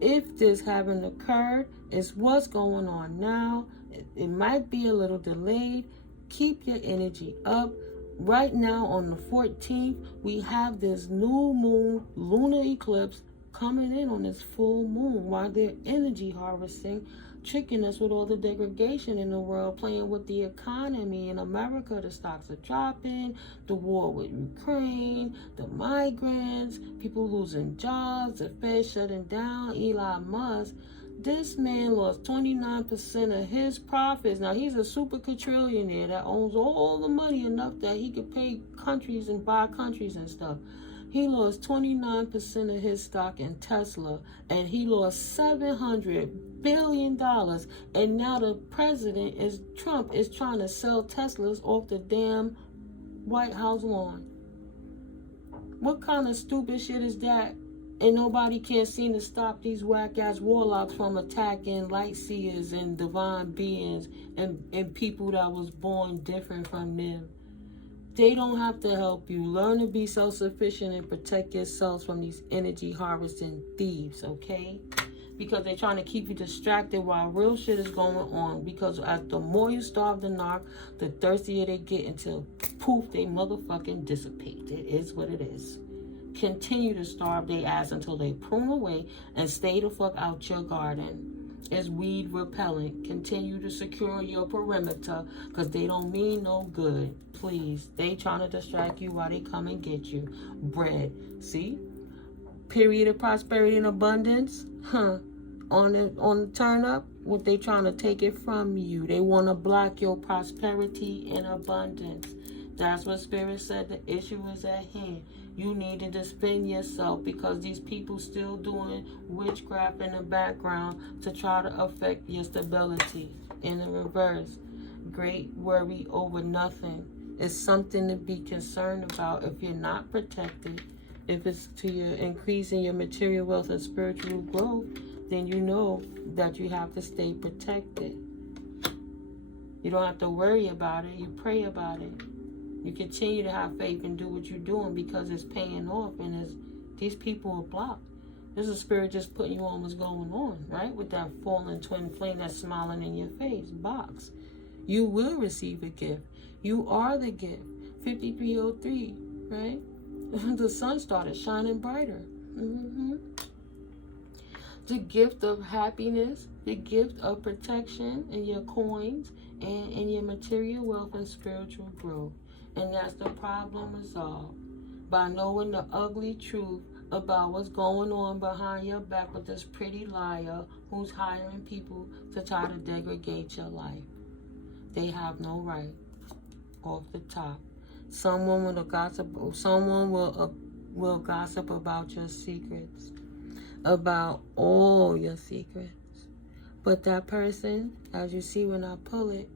If this haven't occurred, it's what's going on now. It might be a little delayed. Keep your energy up. Right now on the 14th, we have this new moon lunar eclipse coming in on this full moon while they're energy harvesting, tricking us with all the degradation in the world, playing with the economy. In America, the stocks are dropping, the war with Ukraine, the migrants, people losing jobs, the Fed shutting down, Elon Musk. This man lost 29% of his profits. Now, he's a super quadrillionaire that owns all the money enough that he could pay countries and buy countries and stuff. He lost 29% of his stock in Tesla, and he lost $700 billion. And now the president, Trump, is trying to sell Teslas off the damn White House lawn. What kind of stupid shit is that? And nobody can't seem to stop these whack-ass warlocks from attacking light seers and divine beings and people that was born different from them. They don't have to help you. Learn to be self-sufficient and protect yourselves from these energy harvesting thieves, okay? Because they're trying to keep you distracted while real shit is going on. Because as the more you starve the narc, the thirstier they get until poof, they motherfucking dissipate. It is what it is. Continue to starve their ass until they prune away and stay the fuck out your garden. It's weed repellent. Continue to secure your perimeter because they don't mean no good. Please. They trying to distract you while they come and get you. Bread. See? Period of prosperity and abundance. On the turn up, what they trying to take it from you. They want to block your prosperity and abundance. That's what Spirit said the issue is at hand. You need to defend yourself because these people still doing witchcraft in the background to try to affect your stability. In the reverse, great worry over nothing. It's something to be concerned about if you're not protected. If it's to your increase in your material wealth and spiritual growth, then you know that you have to stay protected. You don't have to worry about it. You pray about it. You continue to have faith and do what you're doing because it's paying off and these people are blocked. This is Spirit just putting you on what's going on, right? With that fallen twin flame that's smiling in your face, box. You will receive a gift. You are the gift. 5303, right? The sun started shining brighter. The gift of happiness, the gift of protection in your coins and in your material wealth and spiritual growth. And that's the problem resolved by knowing the ugly truth about what's going on behind your back with this pretty liar who's hiring people to try to degrade your life. They have no right. Off the top, someone will gossip. Someone will gossip about your secrets, about all your secrets. But that person, as you see when I pull it,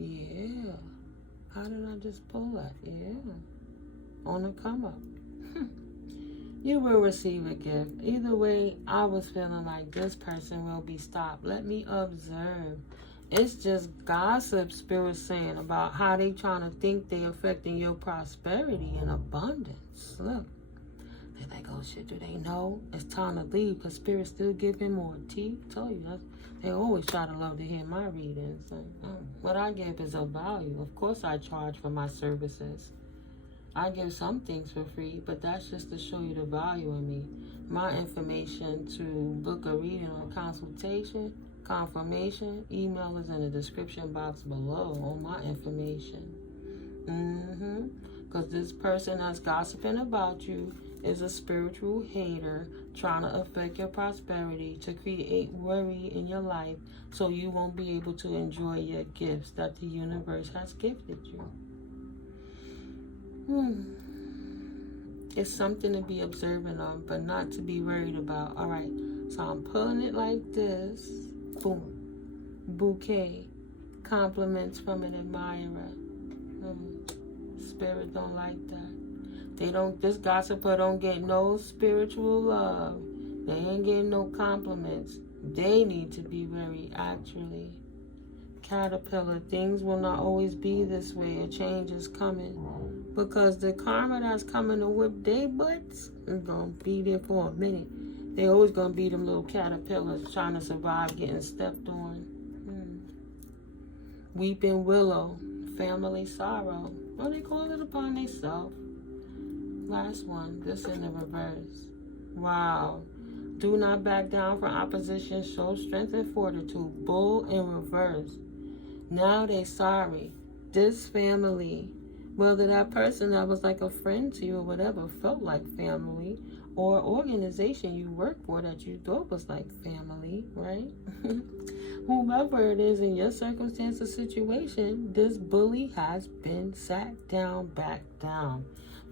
yeah. How did I just pull that? Yeah. On the come up. You will receive a gift. Either way, I was feeling like this person will be stopped. Let me observe. It's just gossip, Spirit saying about how they trying to think they affecting your prosperity and abundance. Look. They're like, oh shit, do they know? It's time to leave because Spirit's still giving more teeth. Tell you, they always try to love to hear my readings. What I give is of value. Of course I charge for my services. I give some things for free, but that's just to show you the value in me. My information to book a reading or consultation, confirmation, email is in the description box below on my information. Because this person that's gossiping about you is a spiritual hater trying to affect your prosperity, to create worry in your life so you won't be able to enjoy your gifts that the universe has gifted you. It's something to be observant of, but not to be worried about. All right, so I'm pulling it like this. Boom. Bouquet. Compliments from an admirer. Spirit don't like that. This gossiper don't get no spiritual love. They ain't getting no compliments. They need to be worried, actually. Caterpillar, things will not always be this way. A change is coming. Because the karma that's coming to whip their butts is going to be there for a minute. They always going to be them little caterpillars trying to survive getting stepped on. Weeping willow, family sorrow. Well, they call it upon themselves. Last one, this in the reverse. Wow. Do not back down from opposition. Show strength and fortitude. Bull in reverse. Now they sorry. This family, whether that person that was like a friend to you or whatever felt like family, or organization you work for that you thought was like family, right? Whomever it is in your circumstance or situation, this bully has been sat down, back down.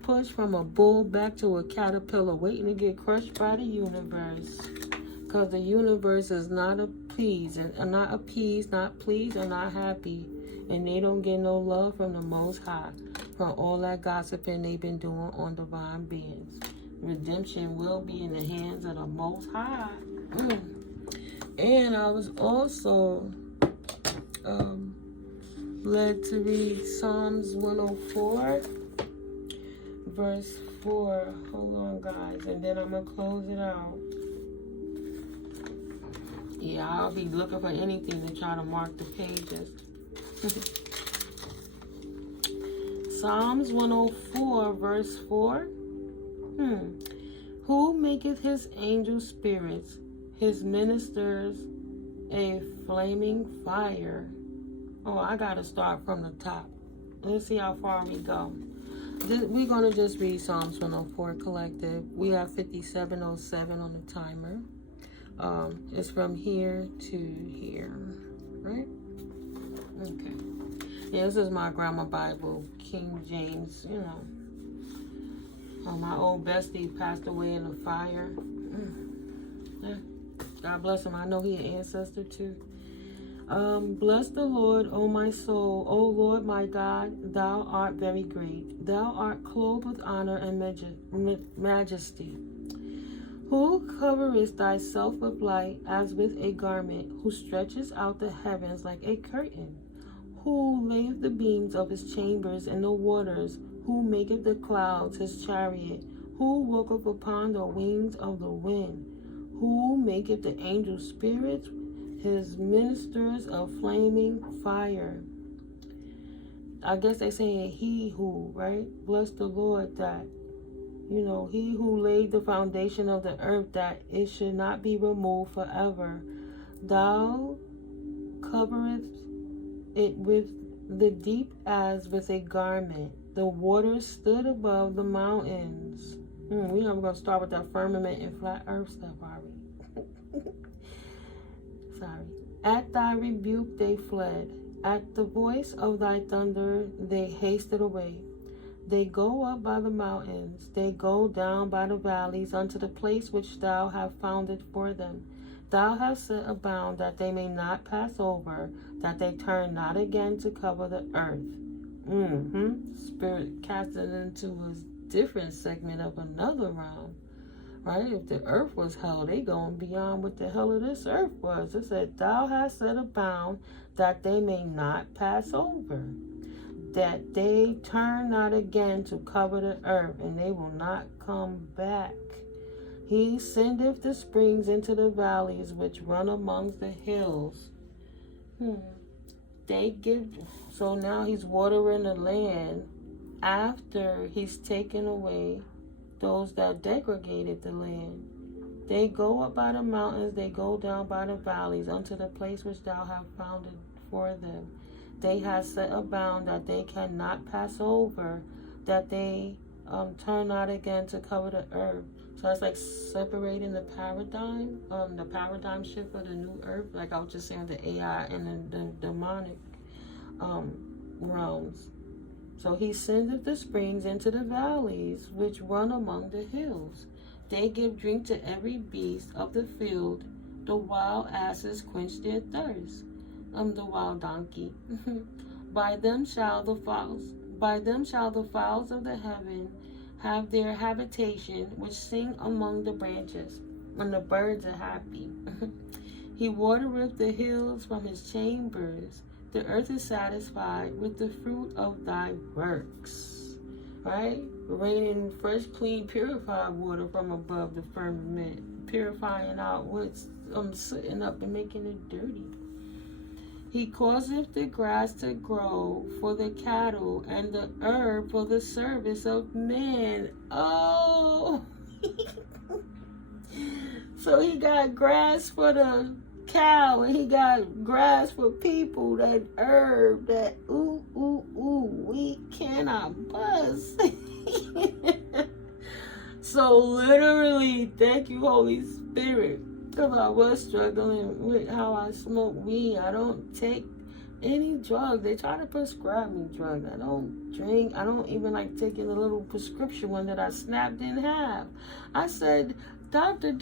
Pushed from a bull back to a caterpillar waiting to get crushed by the universe. Because the universe is not appeased, and not appeased, not pleased, and not happy. And they don't get no love from the Most High, from all that gossiping they've been doing on divine beings. Redemption will be in the hands of the Most High. And I was also led to read Psalms 104, verse 4. Hold on, guys, and then I'm going to close it out. Yeah, I'll be looking for anything to try to mark the pages. Psalms 104, verse 4. Who maketh his angel spirits, his ministers, a flaming fire? Oh, I got to start from the top. Let's see how far we go. We're going to just read Psalms 104 collective. We have 5707 on the timer. It's from here to here, right? Okay. Yeah, this is my grandma Bible, King James, you know. My old bestie passed away in a fire. Yeah. God bless him. I know he an ancestor too. Bless the Lord, O my soul. O Lord my God, thou art very great. Thou art clothed with honor and majesty. Who coverest thyself with light as with a garment, who stretches out the heavens like a curtain, who layeth the beams of his chambers in the waters, who maketh the clouds his chariot, who walketh upon the wings of the wind, who maketh the angel spirits his ministers of flaming fire. I guess they saying he who, right? Bless the Lord that, you know, he who laid the foundation of the earth, that it should not be removed forever. Thou coverest it with the deep as with a garment. The waters stood above the mountains. We know we're going to start with that firmament and flat earth stuff, are we? Sorry. At thy rebuke they fled. At the voice of thy thunder they hasted away. They go up by the mountains. They go down by the valleys unto the place which thou hast founded for them. Thou hast set a bound that they may not pass over, that they turn not again to cover the earth. Spirit cast it into a different segment of another realm. Right? If the earth was hell, they going beyond what the hell of this earth was. It said, thou hast set a bound that they may not pass over. that they turn not again to cover the earth, and they will not come back. He sendeth the springs into the valleys which run amongst the hills. They give, so now he's watering the land after he's taken away those that degraded the land. They go up by the mountains, they go down by the valleys unto the place which thou hast founded for them. They have set a bound that they cannot pass over, that they turn not again to cover the earth. So that's like separating the paradigm shift of the new earth. Like I was just saying, the AI and the demonic realms. So he sendeth the springs into the valleys which run among the hills. They give drink to every beast of the field. The wild asses quench their thirst. The wild donkey. By them shall the fowls of the heaven have their habitation, which sing among the branches, when the birds are happy. He watereth the hills from his chambers. The earth is satisfied with the fruit of thy works. Right? Raining fresh, clean, purified water from above the firmament, purifying out what's sitting up and making it dirty. He causeth the grass to grow for the cattle, and the herb for the service of men. Oh! So he got grass for the cow, and he got grass for people, that herb, that we cannot buzz. So literally, thank you, Holy Spirit. Because I was struggling with how I smoke weed. I don't take any drugs. They try to prescribe me drugs. I don't drink. I don't even like taking the little prescription one that I snapped in half. I said, doctor,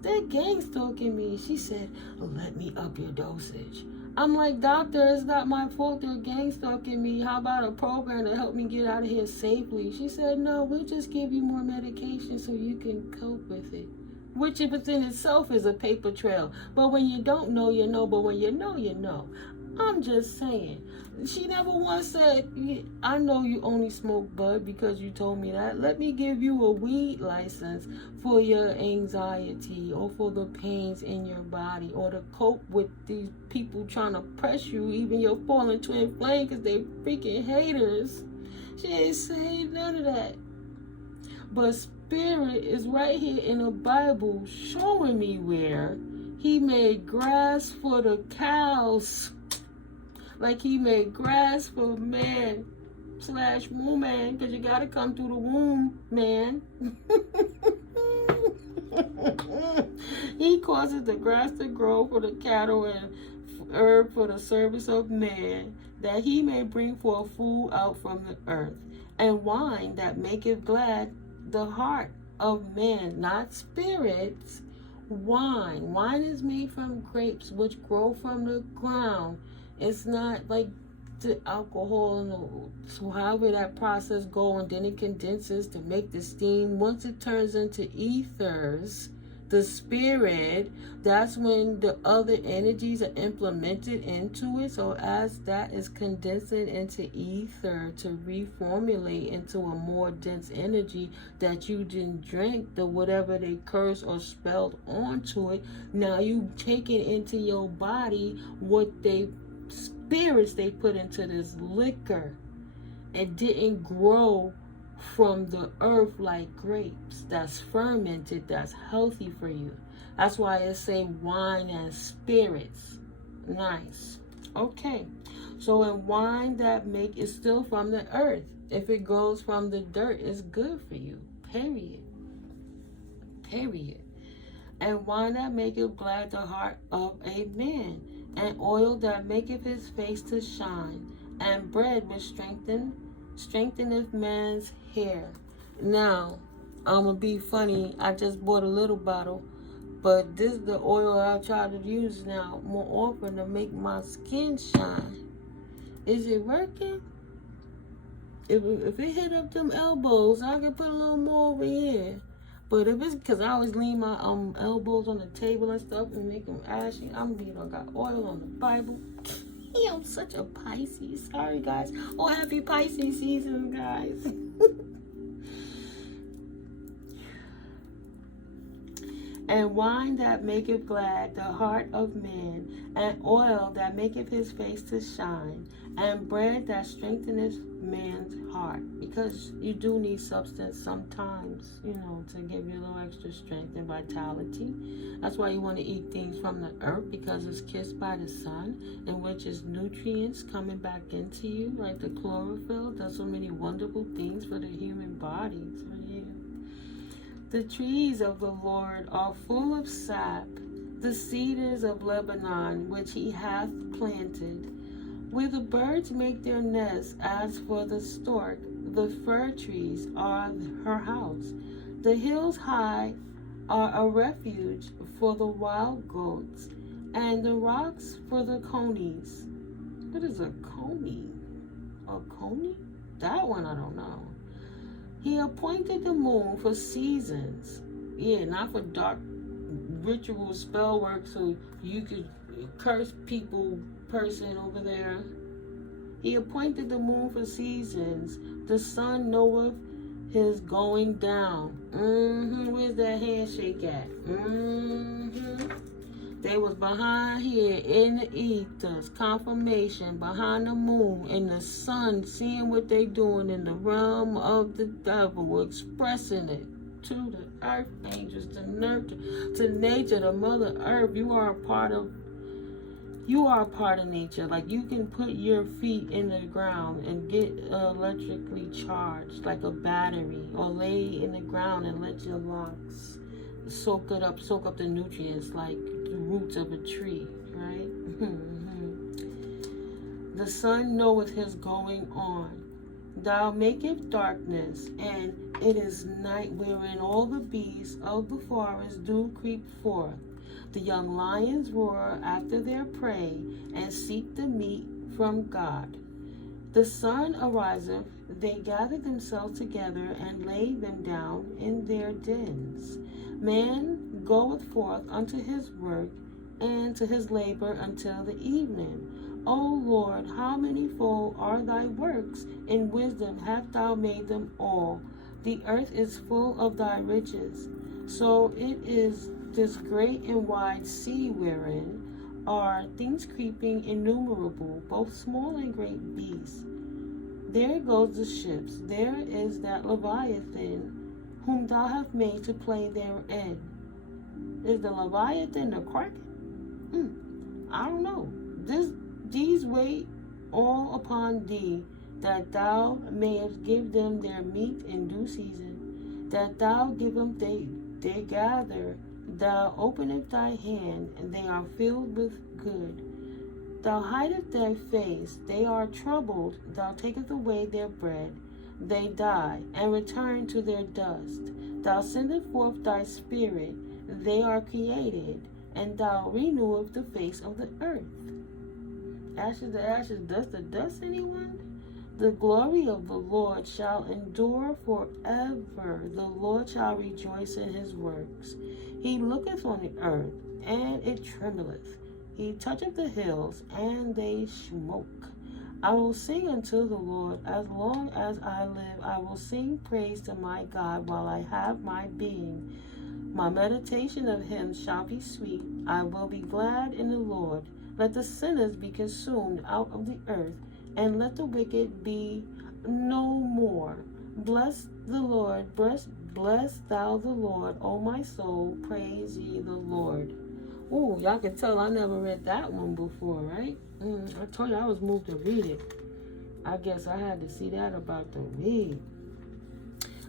they're gang stalking me. She said, let me up your dosage. I'm like, doctor, it's not my fault they're gang stalking me. How about a program to help me get out of here safely? She said, no, we'll just give you more medication so you can cope with it. Which within itself is a paper trail. But when you don't know, you know. But when you know, you know. I'm just saying. She never once said, I know you only smoke bud because you told me that. Let me give you a weed license for your anxiety or for the pains in your body or to cope with these people trying to press you, even your fallen twin flame, because they freaking haters. She ain't saying none of that. But Spirit is right here in the Bible showing me where he made grass for the cows. Like he made grass for man / woman, because you got to come through the womb, man. He causes the grass to grow for the cattle and herb for the service of man, that he may bring forth food out from the earth, and wine that maketh glad the heart of men, not spirits. Wine is made from grapes which grow from the ground. It's not like the alcohol and so however that process go, and then it condenses to make the steam. Once it turns into ethers, the spirit, that's when the other energies are implemented into it. So as that is condensing into ether to reformulate into a more dense energy that you didn't drink, the whatever they cursed or spelled onto it, now you take it into your body, what they spirits they put into this liquor. It didn't grow from the earth like grapes. That's fermented, that's healthy for you. That's why it say wine and spirits. Nice. Okay. So in wine that make is still from the earth. If it grows from the dirt, it's good for you. Period. And wine that maketh glad the heart of a man, and oil that maketh his face to shine, and bread which strengtheneth man's hair. Now, I'm gonna be funny. I just bought a little bottle, but this is the oil I try to use now more often to make my skin shine. Is it working? If it hit up them elbows, I can put a little more over here. But if it's because I always lean my elbows on the table and stuff and make them ashy, I'm got oil on the Bible. I'm such a Pisces. Sorry, guys. Oh, happy Pisces season, guys. And wine that maketh glad the heart of man, and oil that maketh his face to shine, and bread that strengtheneth man's heart. Because you do need substance sometimes, to give you a little extra strength and vitality. That's why you want to eat things from the earth, because it's kissed by the sun, in which is nutrients coming back into you, like the chlorophyll does so many wonderful things for the human body. So yeah. The trees of the Lord are full of sap, the cedars of Lebanon, which he hath planted. Where the birds make their nests, as for the stork, the fir trees are her house. The hills high are a refuge for the wild goats, and the rocks for the conies. What is a coney? A coney? That one I don't know. He appointed the moon for seasons. Yeah, not for dark ritual spell work so you could curse person over there. He appointed the moon for seasons. The sun knoweth his going down. Where's that handshake at? They was behind here in the ethers, confirmation, behind the moon, and the sun, seeing what they doing in the realm of the devil, expressing it to the earth angels, to nature, the mother earth. You are a part of nature. Like, you can put your feet in the ground and get electrically charged like a battery, or lay in the ground and let your locks soak up the nutrients like the roots of a tree, right? The sun knoweth his going on. Thou makest darkness, and it is night, wherein all the beasts of the forest do creep forth. The young lions roar after their prey, and seek the meat from God. The sun ariseth, they gather themselves together, and lay them down in their dens. Man goeth forth unto his work, and to his labor until the evening. O Lord, how manifold are thy works! In wisdom hast thou made them all. The earth is full of thy riches. So it is this great and wide sea, wherein are things creeping innumerable, both small and great beasts. There goes the ships. There is that Leviathan, whom thou hast made to play therein. Is the Leviathan the Kraken? I don't know. These wait all upon thee, that thou mayest give them their meat in due season, that thou give them they gather. Thou openest thy hand, and they are filled with good. Thou hidest thy face, they are troubled. Thou takest away their bread, they die, and return to their dust. Thou sendest forth thy spirit, they are created, and thou renewest the face of the earth. Ashes to ashes, dust to dust, anyone? The glory of the Lord shall endure forever. The Lord shall rejoice in his works. He looketh on the earth, and it trembleth. He toucheth the hills, and they smoke. I will sing unto the Lord as long as I live. I will sing praise to my God while I have my being. My meditation of him shall be sweet. I will be glad in the Lord. Let the sinners be consumed out of the earth, and let the wicked be no more. Bless the Lord, bless thou the Lord, O my soul, praise ye the Lord. Oh, y'all can tell I never read that one before, right? I told you I was moved to read it. I guess I had to see that about the read.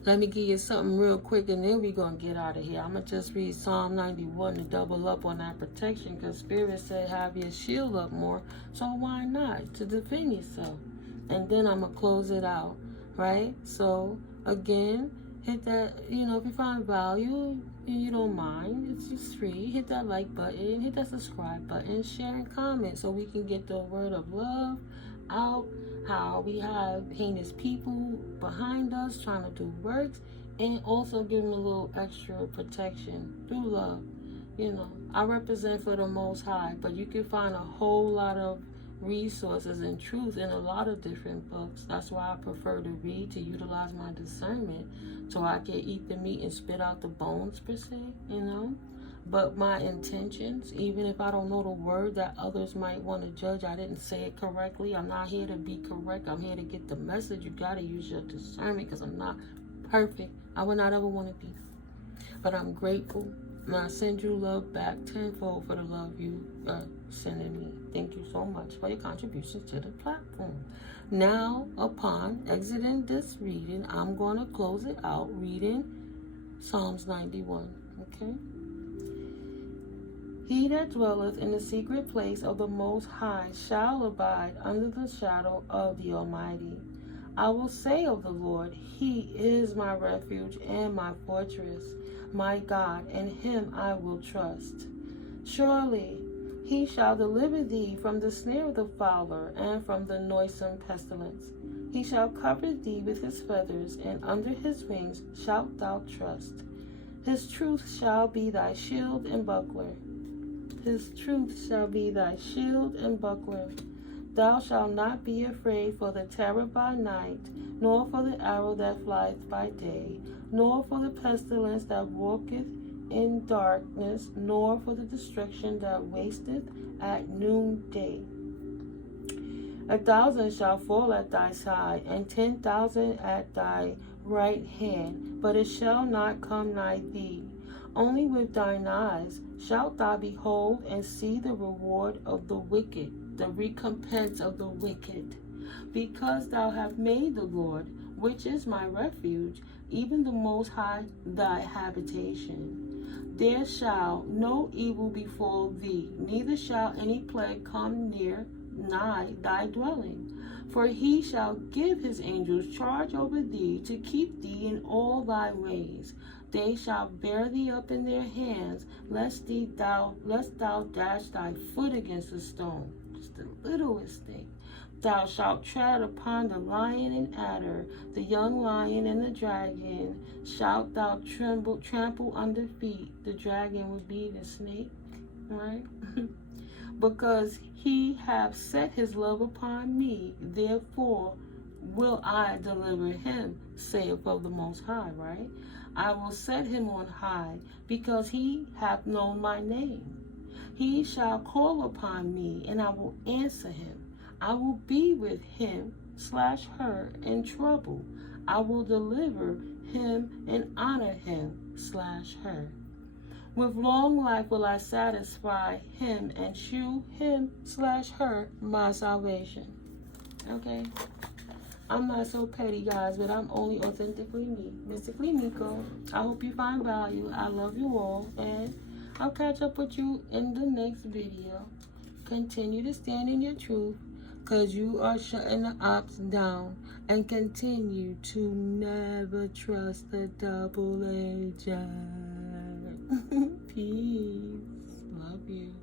Let me give you something real quick, and then we're going to get out of here. I'm going to just read Psalm 91 to double up on that protection, because Spirit said have your shield up more, so why not? To defend yourself. And then I'm going to close it out, right? So, again, hit that, if you find value, you don't mind, it's just free. Hit that like button, hit that subscribe button, share and comment so we can get the word of love out. How we have heinous people behind us trying to do works, and also give them a little extra protection through love. I represent for the Most High, but you can find a whole lot of resources and truth in a lot of different books. That's why I prefer to read, to utilize my discernment, so I can eat the meat and spit out the bones, per se, you know. But my intentions, even if I don't know the word that others might want to judge, I didn't say it correctly. I'm not here to be correct. I'm here to get the message. You got to use your discernment, because I'm not perfect. I would not ever want to be. But I'm grateful. And I send you love back tenfold for the love you sending me. Thank you so much for your contributions to the platform. Now, upon exiting this reading, I'm going to close it out reading Psalms 91. Okay? He that dwelleth in the secret place of the Most High shall abide under the shadow of the Almighty. I will say of the Lord, He is my refuge and my fortress, my God, in Him I will trust. Surely He shall deliver thee from the snare of the fowler and from the noisome pestilence. He shall cover thee with His feathers, and under His wings shalt thou trust. His truth shall be thy shield and buckler. His truth shall be thy shield and buckler. Thou shalt not be afraid for the terror by night, nor for the arrow that flieth by day, nor for the pestilence that walketh in darkness, nor for the destruction that wasteth at noonday. 1,000 shall fall at thy side, and 10,000 at thy right hand, but it shall not come nigh thee. Only with thine eyes shalt thou behold and see the reward of the wicked, the recompense of the wicked. Because thou hast made the Lord, which is my refuge, even the Most High, thy habitation. There shall no evil befall thee, neither shall any plague come nigh thy dwelling. For He shall give His angels charge over thee, to keep thee in all thy ways. They shall bear thee up in their hands, lest thou dash thy foot against a stone. Just the littlest thing. Thou shalt tread upon the lion and adder, the young lion and the dragon shalt thou trample under feet. The dragon would be the snake, right? Because He hath set His love upon me, therefore will I deliver him, saith of the Most High, right? I will set him on high, because he hath known my name. He shall call upon me, and I will answer him. I will be with him / her in trouble. I will deliver him and honor him / her. With long life will I satisfy him and shew him / her my salvation. Okay? I'm not so petty, guys, but I'm only authentically me. Mystically Miko. I hope you find value. I love you all, and I'll catch up with you in the next video. Continue to stand in your truth, because you are shutting the ops down, and continue to never trust the double agent. Peace. Love you.